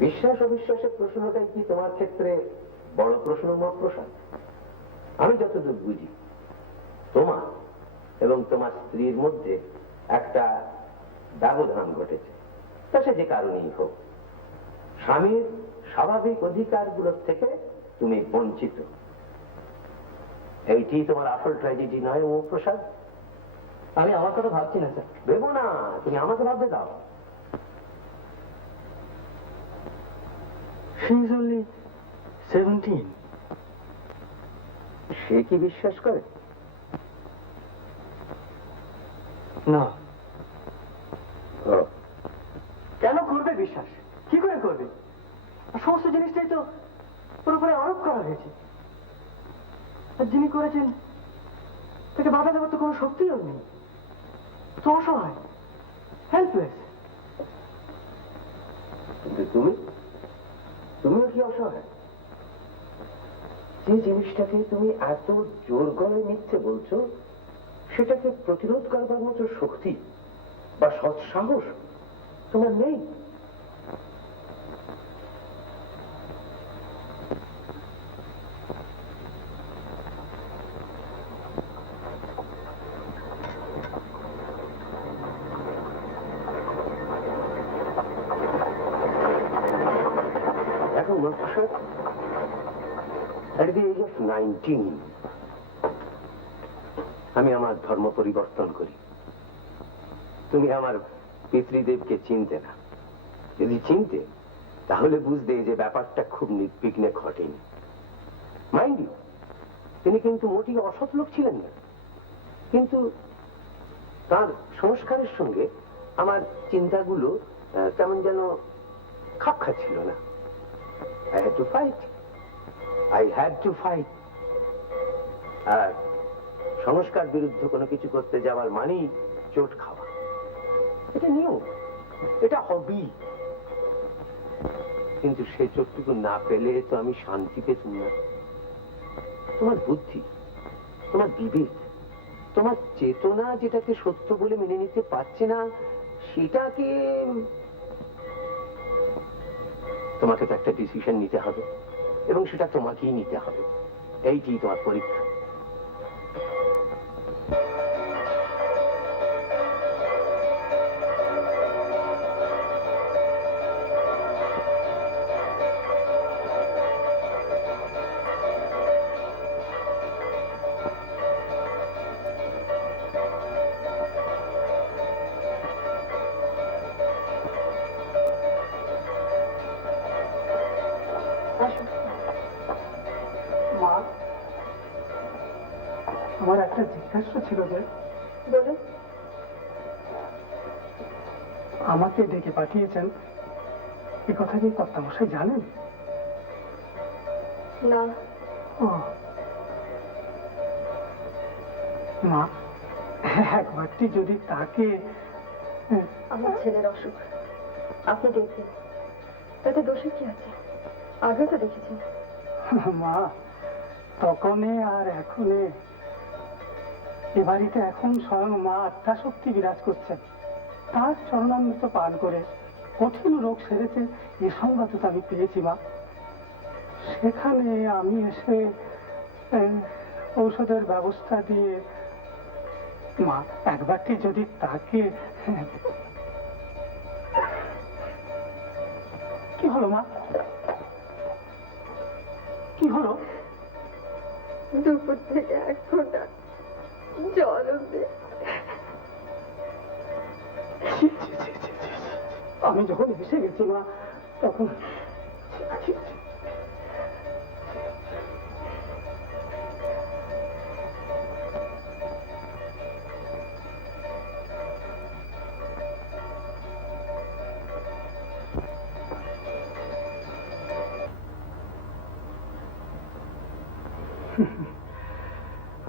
বিশ্বাস অবিশ্বাসের প্রশ্নটাই কি তোমার ক্ষেত্রে বড় প্রশ্ন মত প্রসাদ? আমি যতদূর বুঝি তোমার এবং তোমার স্ত্রীর মধ্যে একটা ব্যবধান ঘটেছে, তা সে যে কারণেই হোক। স্বামীর স্বাভাবিক অধিকারগুলোর থেকে তুমি বঞ্চিত। এইটি তোমার আসল ট্র্যাজেডি নয় ও প্রসাদ? আমি আমার কথা ভাবছি না স্যার। ভেবো না, তুমি আমাকে ভাবতে দাও। She is only 17. সে কি বিশ্বাস করে? না। ও, কেন করবে বিশ্বাস? কি করে করবে? আর সমস্ত জিনিসটাই তো ওর উপরে আরোপ করা হয়েছে। আর যিনি করেছেন তাকে বাধা দেওয়ার তো কোনো শক্তিই ওর নেই। তো অসহায়, হেল্পলেস। কিন্তু তুমিও কি অসহায়? যে জিনিসটাকে তুমি এত জোর গলায় মিথ্যে বলছো, সেটাকে প্রতিরোধ করবার মতো শক্তি বা সৎ সাহস তোমার নেই। এখন প্রসাদ, at the age of 19 আমি আমার ধর্ম পরিবর্তন করি। তুমি আমার পিতৃদেবকে চিনতে না। যদি চিনতে তাহলে বুঝতে যে ব্যাপারটা খুব নির্বিঘ্নে ঘটেনি। মাইন্ড ইউ, তিনি কিন্তু মোটেই অসৎ লোক ছিলেন না, কিন্তু তার সংস্কারের সঙ্গে আমার চিন্তাগুলো কেমন যেন খাপ খাচ্ছিল না। I had to fight. I had to fight. আর সংস্কার বিরুদ্ধে কোনো কিছু করতে যাওয়ার মানেই চোট খাওয়া। এটা নিয়ম, এটা হবি। কিন্তু সে চোটটুকু না পেলে তো আমি শান্তি পেতাম না। তোমার বুদ্ধি, তোমার বিবেক, তোমার চেতনা যেটাকে সত্য বলে মেনে নিতে পারছে না, সেটাকে তোমাকে তো একটা ডিসিশন নিতে হবে, এবং সেটা তোমাকেই নিতে হবে। এইটি তোমার পরীক্ষা। আমার একটা জিজ্ঞাসা ছিল যে বলুন। আমাকে ডেকে পাঠিয়েছেন এ কথা কি কর্তামশাই জানেন? না, ও মা, একবারটি যদি তাকে আমার ছেলের অসুখ আপনি দেখবেন, তাতে দোষের কি আছে? আগে তো দেখেছেন। মা, তখনে আর এখনে এ বাড়িতে এখন স্বয়ং মা আত্মাশক্তি বিরাজ করছেন। তার চরণামৃত পান করে কঠিন রোগ সেরেছে, এ সংবাদ তো আমি পেয়েছি মা। সেখানে আমি এসে ঔষধের ব্যবস্থা দিয়ে, মা একবারটি যদি তাকে কি হলো মা, কি হলো? দুপুর থেকে এক ফোঁটা জল অব্দি। ছি, ছি, ছি, ছি, ছি। আমি যখন এসে গেছি মা, তখন ছি, ছি।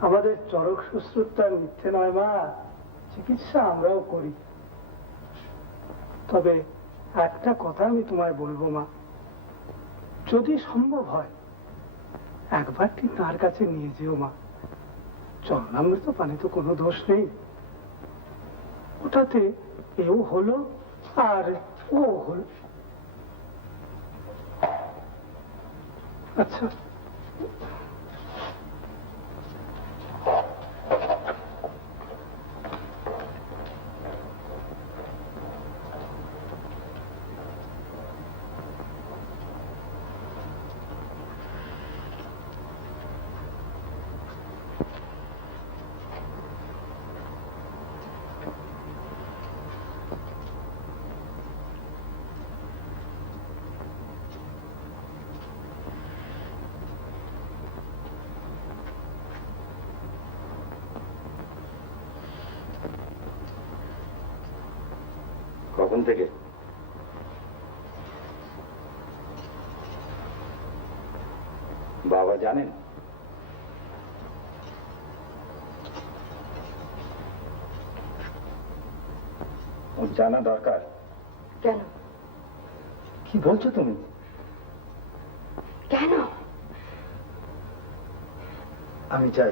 আমাদের চরক শুশ্রূষা মিথ্যে নয় মা, চিকিৎসা আমরাও করি। তবে একটা কথা আমি তোমায় বলবো মা, যদি সম্ভব হয় একবারটি তার কাছে নিয়ে যেও মা। চরণামৃত পানে তো কোনো দোষ নেই, ওটাতে এও হলো আর ও হলো। আচ্ছা, কখন থেকে? বাবা জানেন? ওর জানা দরকার। কেন? কি বলছো তুমি? কেন? আমি চাই।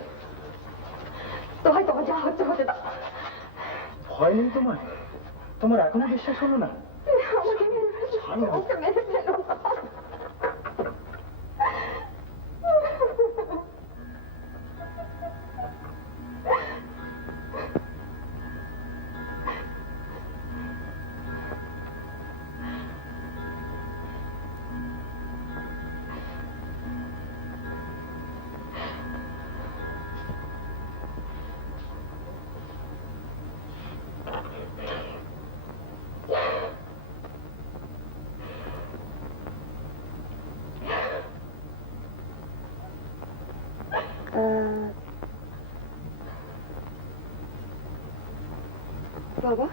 তো হয় তোমার যা হচ্ছে হতে দাও। ভয় নেই তোমার? তোমার এখনো বিশ্বাস হলো না? আমাকে মেরে ফেলো, আমাকে মেরে ফেলো। বাবা,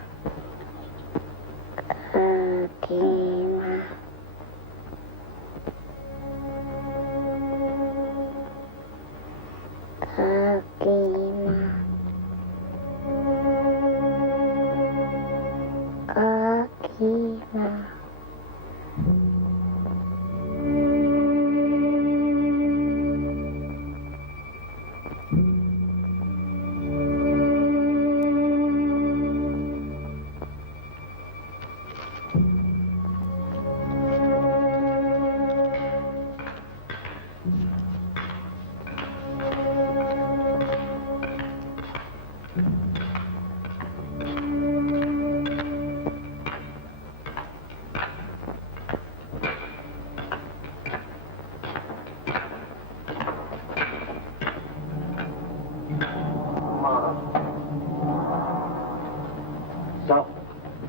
যাও,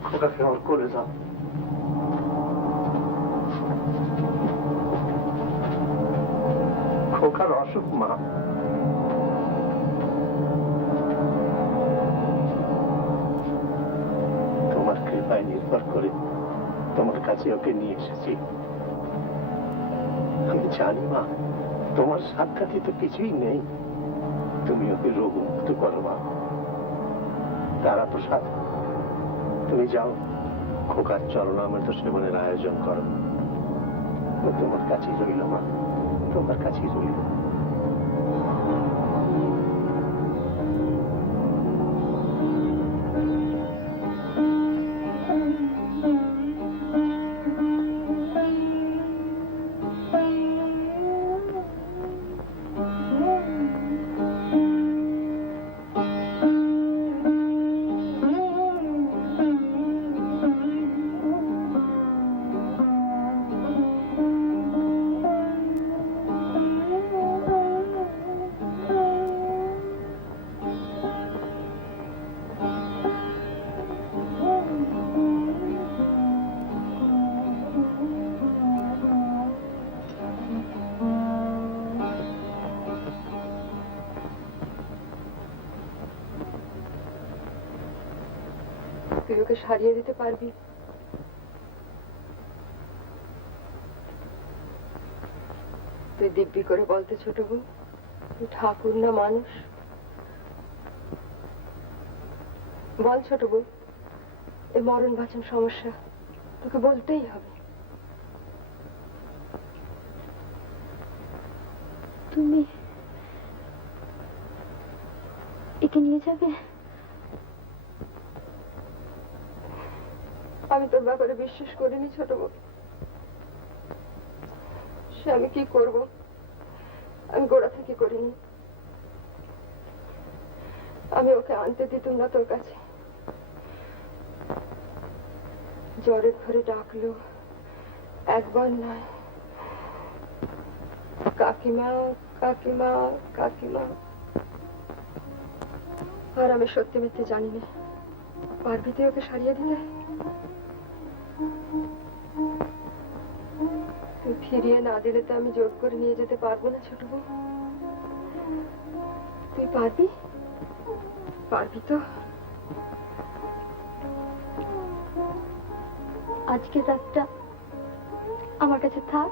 খোকাকে আমার কোলে যাও। খোকার অসুখ মা, নির্ভর করে তোমার কাছে ওকে নিয়ে এসেছি। আমি জানি মা, তোমার সাক্ষাৎ তো কিছুই নেই। তুমি ওকে রোগমুক্ত করো মা। তারা প্রসাদ, তুমি যাও খোকার চরণামৃত সেবনের আয়োজন করো। ও তোমার কাছেই রইল মা, তোমার কাছেই রইল। তুই ওকে সারিয়ে দিতে পারবি? তুই দিব্যি করে বলতে ছোট বোন, তুই ঠাকুর না মানুষ? বল ছোট বোন, এই মরণ বাঁচন সমস্যা তোকে বলতেই হবে। তুমি একে নিয়ে যাবে? আমি তোর ব্যাপারে বিশ্বাস করিনি ছোট বোন। সে আমি কি করব, আমি গোড়া থেকে করিনি। আমি ওকে আনতে দিতাম না তোর কাছে। জ্বরের ঘরে ডাকলো, একবার নয়, কাকিমা কাকিমা কাকিমা। আর আমি সত্যি মিথ্যে জানি না। পারবি তুই ওকে সারিয়ে দিতে? তুই ফিরিয়ে না দিলে তো আমি জোর করে নিয়ে যেতে পারবো না ছোট বোন। তুই পারবি? পারবি তো? আজকের রাতটা আমার কাছে থাক।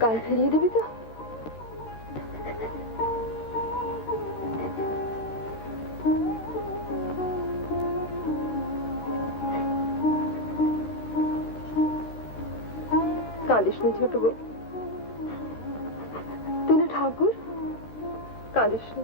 কাল ফিরিয়ে দিবি তো? কাঁদিস নি ছোট বোন, তুই না ঠাকুর, কাঁদিস নি।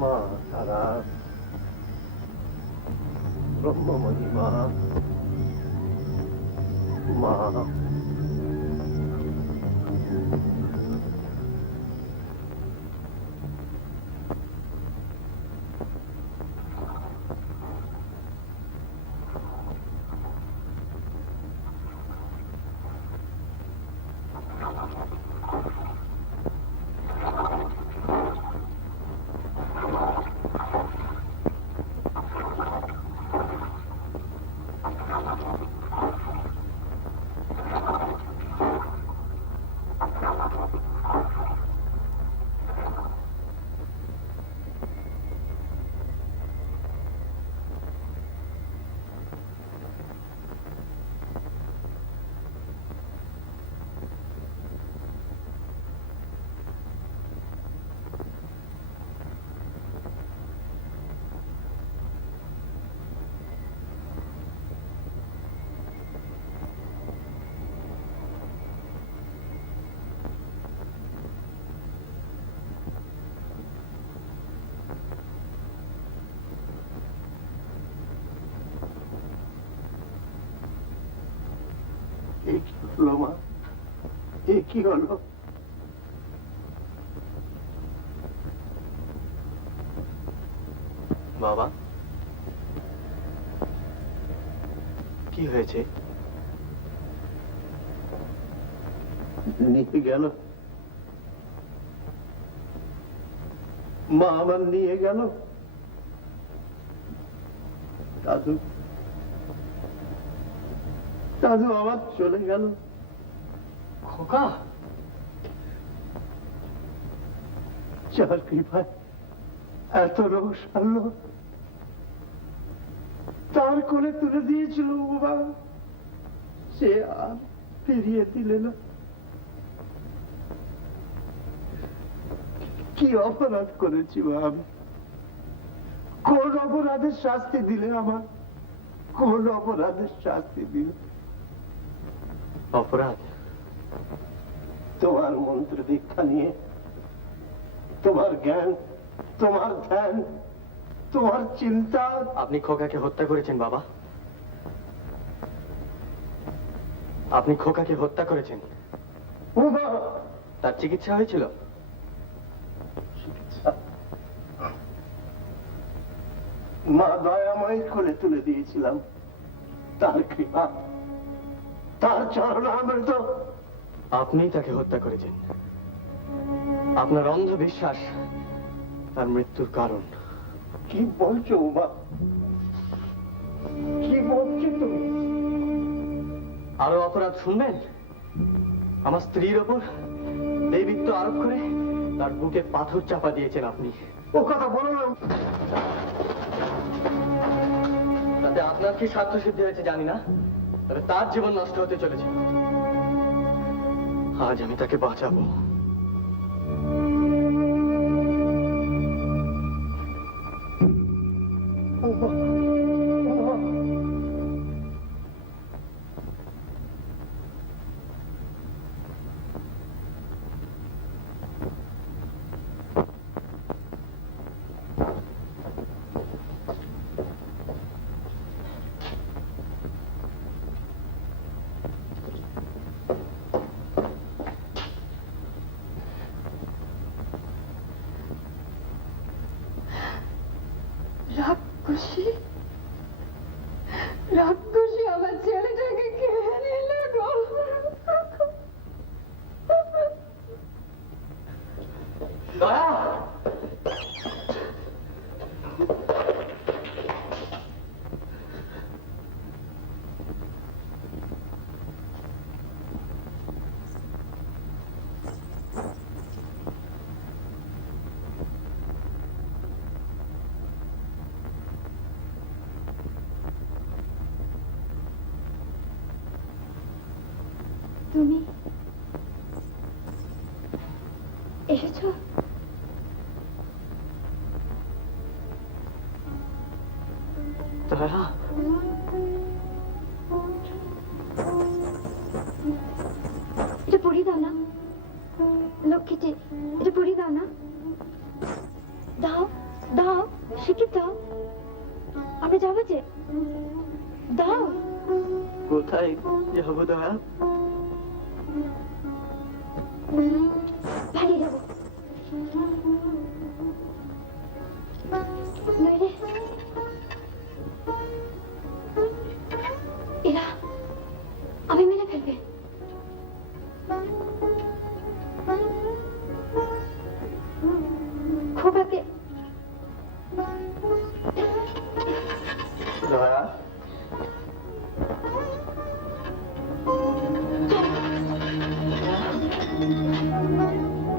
মা তারা, ব্রহ্মময়ী মা, মা এ কি হলো মা? এ কি হলো? বাবা, কি হয়েছে? নিয়ে গেল মা, আমার নিয়ে গেল। দাদু দাদু আমার চলে গেল। খোকা, যার কৃপায় এত লোক সারলো, তার কোলে তুলে দিয়েছিল বাবা, সে আর ফিরিয়ে দিলে না। কি অপরাধ করেছি মা আমি? কোন অপরাধের শাস্তি দিলে আমার? কোন অপরাধের শাস্তি দিলে? অপরাধ? তোমার মন্ত্র দীক্ষা নিয়ে, তোমার জ্ঞান, তোমার ধ্যান, তোমার চিন্তা। আপনি খোকাকে হত্যা করেছেন বাবা, আপনি খোকাকে হত্যা করেছেন। বাবা, তার চিকিৎসা হয়েছিল? মা দয়াময় কোলে তুলে দিয়েছিলাম, তার কৃপা, তার চরণামৃত। আপনিই তাকে হত্যা করেছেন। আপনার অন্ধ বিশ্বাস তার মৃত্যুর কারণ। কি বলছো মা? কি বলছো তুমি? আরো অপরাধ শুনবেন? আমার স্ত্রীর ওপর দেবীত্ব আরোপ করে তার বুকে পাথর চাপা দিয়েছেন আপনি। ও কথা বলো না। তাতে আপনার কি স্বার্থ সিদ্ধি হয়েছে জানি না, তবে তার জীবন নষ্ট হতে চলেছে। আজ আমি তাকে বাঁচাবো। রাক্ষসী, রাক্ষসী আমার ছেলেটাকে খেয়ে নিল গো। দয়া! তুমি এসেছো? দয়া, এটা পড়িয়ে দাও না লক্ষ্মীটি, এটা পড়িয়ে দাও না। দাও দাও, শিখিয়ে দাও, আমরা যাবো যে। দাও। কোথায় যাবো দয়া? বাড়ি যাবো। নইলে এরা আমি মেরে ফেলবে। খোকাকে দয়া,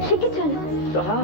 শিখে চলো। দয়া!